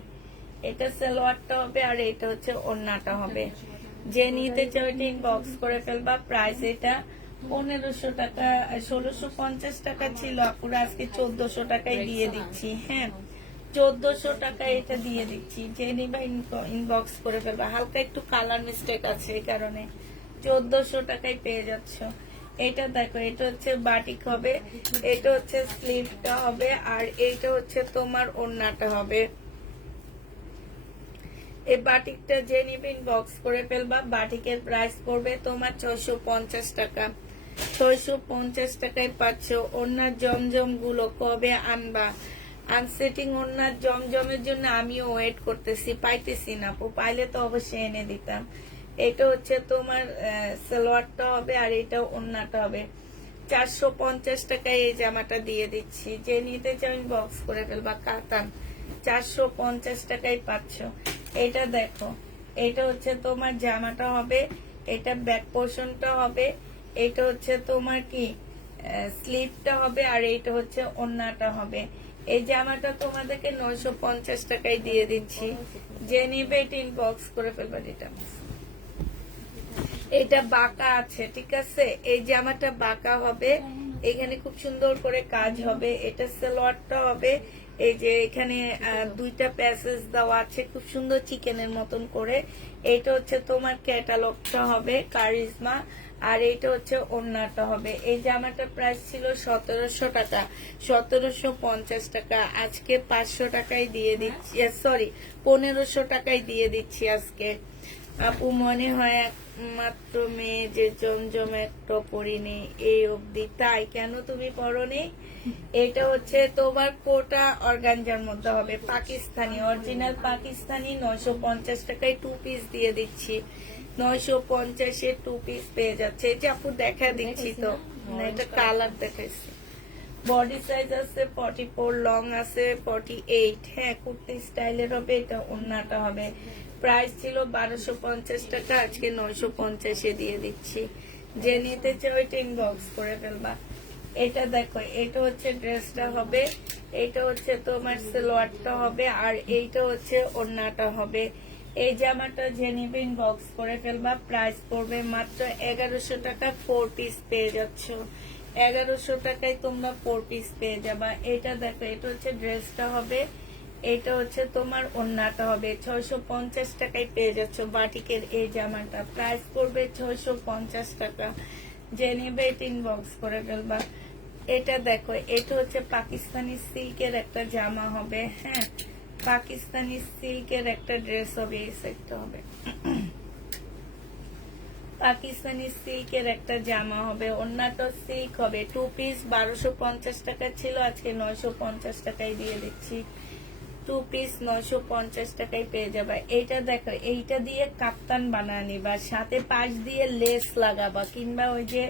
এটা সালোয়ারটা হবে আর এটা হচ্ছে ওড়নাটা হবে। যে নিতে চাও এটা ইনবক্স করে ফেলবা। প্রাইস এটা 1500 টাকা, 1650 টাকা ছিল আপুরা, আজকে 1400 টাকায় দিয়ে দিচ্ছি। হ্যাঁ 1400 টাকা এটা দিয়ে দিচ্ছি। যে নিবা ইনবক্স করে ফেলবা। হালকা একটু কালার মিস্টেক আছে, এই কারণে 1400 টাকায় পেয়ে যাচ্ছ। এটা দেখো, এটা হচ্ছে বাটিক হবে, এটা হচ্ছে স্লিভটা হবে, আর এইটা হচ্ছে তোমার ওড়নাটা হবে। এই বাটিকটা যে নিবে ইনবক্স করে ফেলবা। বাটিকের প্রাইস পড়বে তোমার 650 টাকা। 650 টাকায় পাচ্ছ। ওনার জমজম গুলো কবে আনবা? আনসেটিং ওনার জমজমের জন্য আমিও ওয়েট করতেছি, পাইতেছি না আপু, পাইলে তো অবশ্যই এনে দিতাম। এটা হচ্ছে তোমার সালোয়ারটা হবে আর এটা ওন্নাটা হবে। 450 টাকায় এই জামাটা দিয়ে দিচ্ছি, যে নিতে চাও বক্স করে ফেলবা। কাতান 450 টাকায় পাচ্ছ। এটা দেখো, এটা হচ্ছে তোমার জামাটা হবে, এটা ব্যাক পোর্শনটা হবে, এটা হচ্ছে তোমার কি স্লিভটা হবে, আর এইটা হচ্ছে ওন্নাটা হবে। এই জামাটা তোমাদেরকে 950 টাকায় দিয়ে দিচ্ছি, যে নিবে এটা ইনবক্স করে ফেলবা। এটা বাঁকা আছে, ঠিক আছে, এই জামাটা বাঁকা হবে, এখানে খুব সুন্দর করে কাজ হবে। এটা সালোয়ারটা হবে, এই যে এখানে দুইটা প্যাসেজ দেওয়া আছে খুব সুন্দর চিকেনের মতন করে। এইটা হচ্ছে তোমার ক্যাটালগটা হবে কারিজমা, আর এইটা হচ্ছে ওন্নাটা হবে। এই জামাটার প্রাইস ছিল 1700 টাকা, 1750 টাকা, আজকে 500 টাকায় দিয়ে দিচ্ছি, সরি 1500 টাকায় দিয়ে দিচ্ছি আজকে। আপু মনে হয় একমাত্র মেয়ে যে জমজমের টপ পরিনি এই অবধি, তাই কেন তুমি পরনি? এটা হচ্ছে তোমার কোটা অর্গানজার মধ্যে হবে, পাকিস্তানি, অরিজিনাল পাকিস্তানি। 950 টাকায় 2 পিস দিয়ে দিচ্ছি, 950-এ 2 পিস পেয়ে যাচ্ছে। এই যে আপু দেখা দিচ্ছি তো, না এটা কালার দেখাইছি। বডি সাইজ আছে 44, লং আছে 48। হ্যাঁ, কুর্তি স্টাইলের হবে, এটা ওন্নাটা হবে। প্রাইস ছিল 1250 টাকা, আজকে 950-এ দিয়ে দিচ্ছি, যে নিতে চাও এটা ইনবক্স করে ফেলবা। এটা দেখো, এটা হচ্ছে ড্রেসটা হবে, এটা হচ্ছে তোমার সালোয়ারটা হবে, আর এইটা হচ্ছে ওন্নাটা হবে। এই জামাটা যে নিবে ইনবক্স করে ফেলবা। প্রাইস পড়বে মাত্র 1100 টাকা, 4 পিস পেয়ে যাচ্ছ। 1100 টাকায় তোমরা 4 পিস পেয়ে যাবা। এটা দেখো, এটা হচ্ছে ড্রেসটা হবে, এটা হচ্ছে তোমার ওন্নাটা হবে। 650 টাকায় পেয়ে যাচ্ছ বাটিকের এই জামাটা। প্রাইস পড়বে 650 টাকা, যে নিবে এটা ইনবক্স করে ফেলবা। এটা দেখো, এটা হচ্ছে পাকিস্তানি সিল্কের একটা জামা হবে। হ্যাঁ, পাকিস্তানি সিল্কের একটা ড্রেস হবে, এই সেটটা হবে। পাকিস্তানি সিল্কের একটা জামা হবে, ওন্নাটা সিল্ক হবে। 2 পিস 1250 টাকা ছিল, আজকে 950 টাকায় দিয়ে দিচ্ছি। 2 পিস 950 টাকায় পেয়ে যাবা। এইটা দেখো, এইটা দিয়ে কাপ্তান বানায় নিবা, সাথে পাশ দিয়ে লেস লাগাবা, কিংবা ওই যে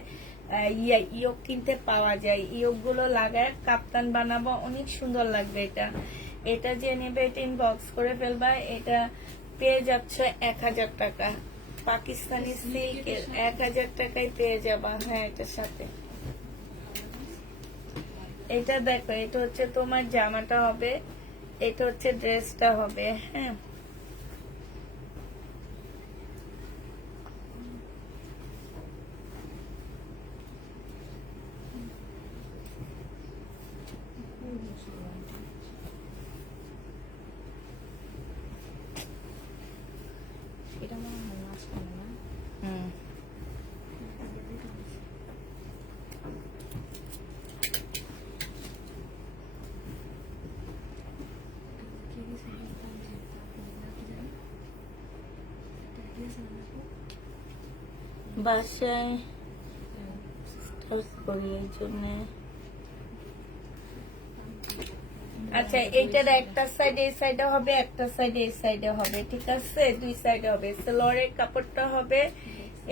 ইয়োক কিনতে পাওয়া যায়, ইয়োক গুলো লাগায় কাপ্তান বানাবো, অনেক সুন্দর লাগবে এটা। এটা যে নেবে এটা ইনবক্স করে ফেলবা। এটা পেয়ে যাচ্ছ 1000 টাকা, পাকিস্তানি সিল্কের 1000 টাকায় পেয়ে যাবা। হ্যাঁ, এটার সাথে এটা দেখো, এটা হচ্ছে তোমার জামাটা হবে, এটা হচ্ছে ড্রেসটা হবে। হ্যাঁ, এটা মনে হয় মাঝখানে না? হুম, বাসায় স্টার্ট করি এই জন্য। আচ্ছা, এইটার একটা সাইড এই সাইডে হবে, একটা সাইড এই সাইডে হবে, ঠিক আছে, 2 সাইডে হবে। সালোয়ারের কাপড়টা হবে,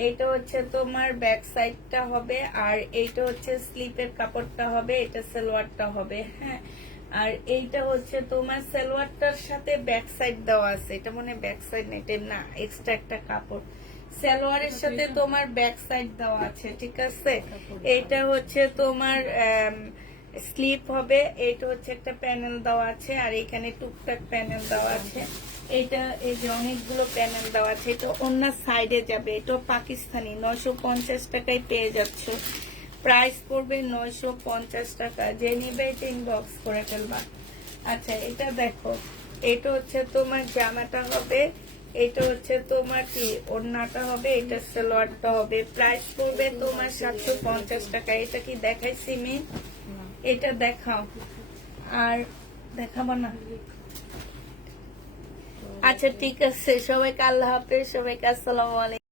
এইটা হচ্ছে তোমার ব্যাক সাইডটা হবে, আর এইটা হচ্ছে স্লিপের কাপড়টা হবে, এটা সালোয়ারটা হবে। হ্যাঁ, আর এইটা হচ্ছে তোমার সালোয়ারটার সাথে ব্যাক সাইড দেওয়া আছে, এটা মনে ব্যাক সাইড না, এটা না, এক্সট্রা একটা কাপড় সালোয়ারের সাথে তোমার ব্যাক সাইড দেওয়া আছে, ঠিক আছে। এইটা হচ্ছে তোমার স্লিপ হবে, এইটা হচ্ছে একটা প্যানেল দেওয়া আছে, আর এখানে টুকটাক প্যানেল দেওয়া আছে। এটা এই যে অনেকগুলো প্যানেল দেওয়া আছে, এটা অন্য সাইডে যাবে। এটা পাকিস্তানি, 950 টাকায় পেয়ে যাচ্ছ। প্রাইস পড়বে 950 টাকা, যে নিবে এটা ইনবক্স করে ফেলবা। আচ্ছা, এটা দেখো, এটা হচ্ছে তোমার জামাটা হবে, এটা হচ্ছে তোমার কি ওড়নাটা হবে, এটা সালোয়ারটা হবে। প্রাইস পড়বে তোমার 750 টাকা। এটা কি দেখাইছি আমি? এটা দেখাও, আর দেখাবো না? আচ্ছা, ঠিক আছে, সবাইকে আল্লাহ হাফেজ, সবাইকে আসসালামু আলাইকুম।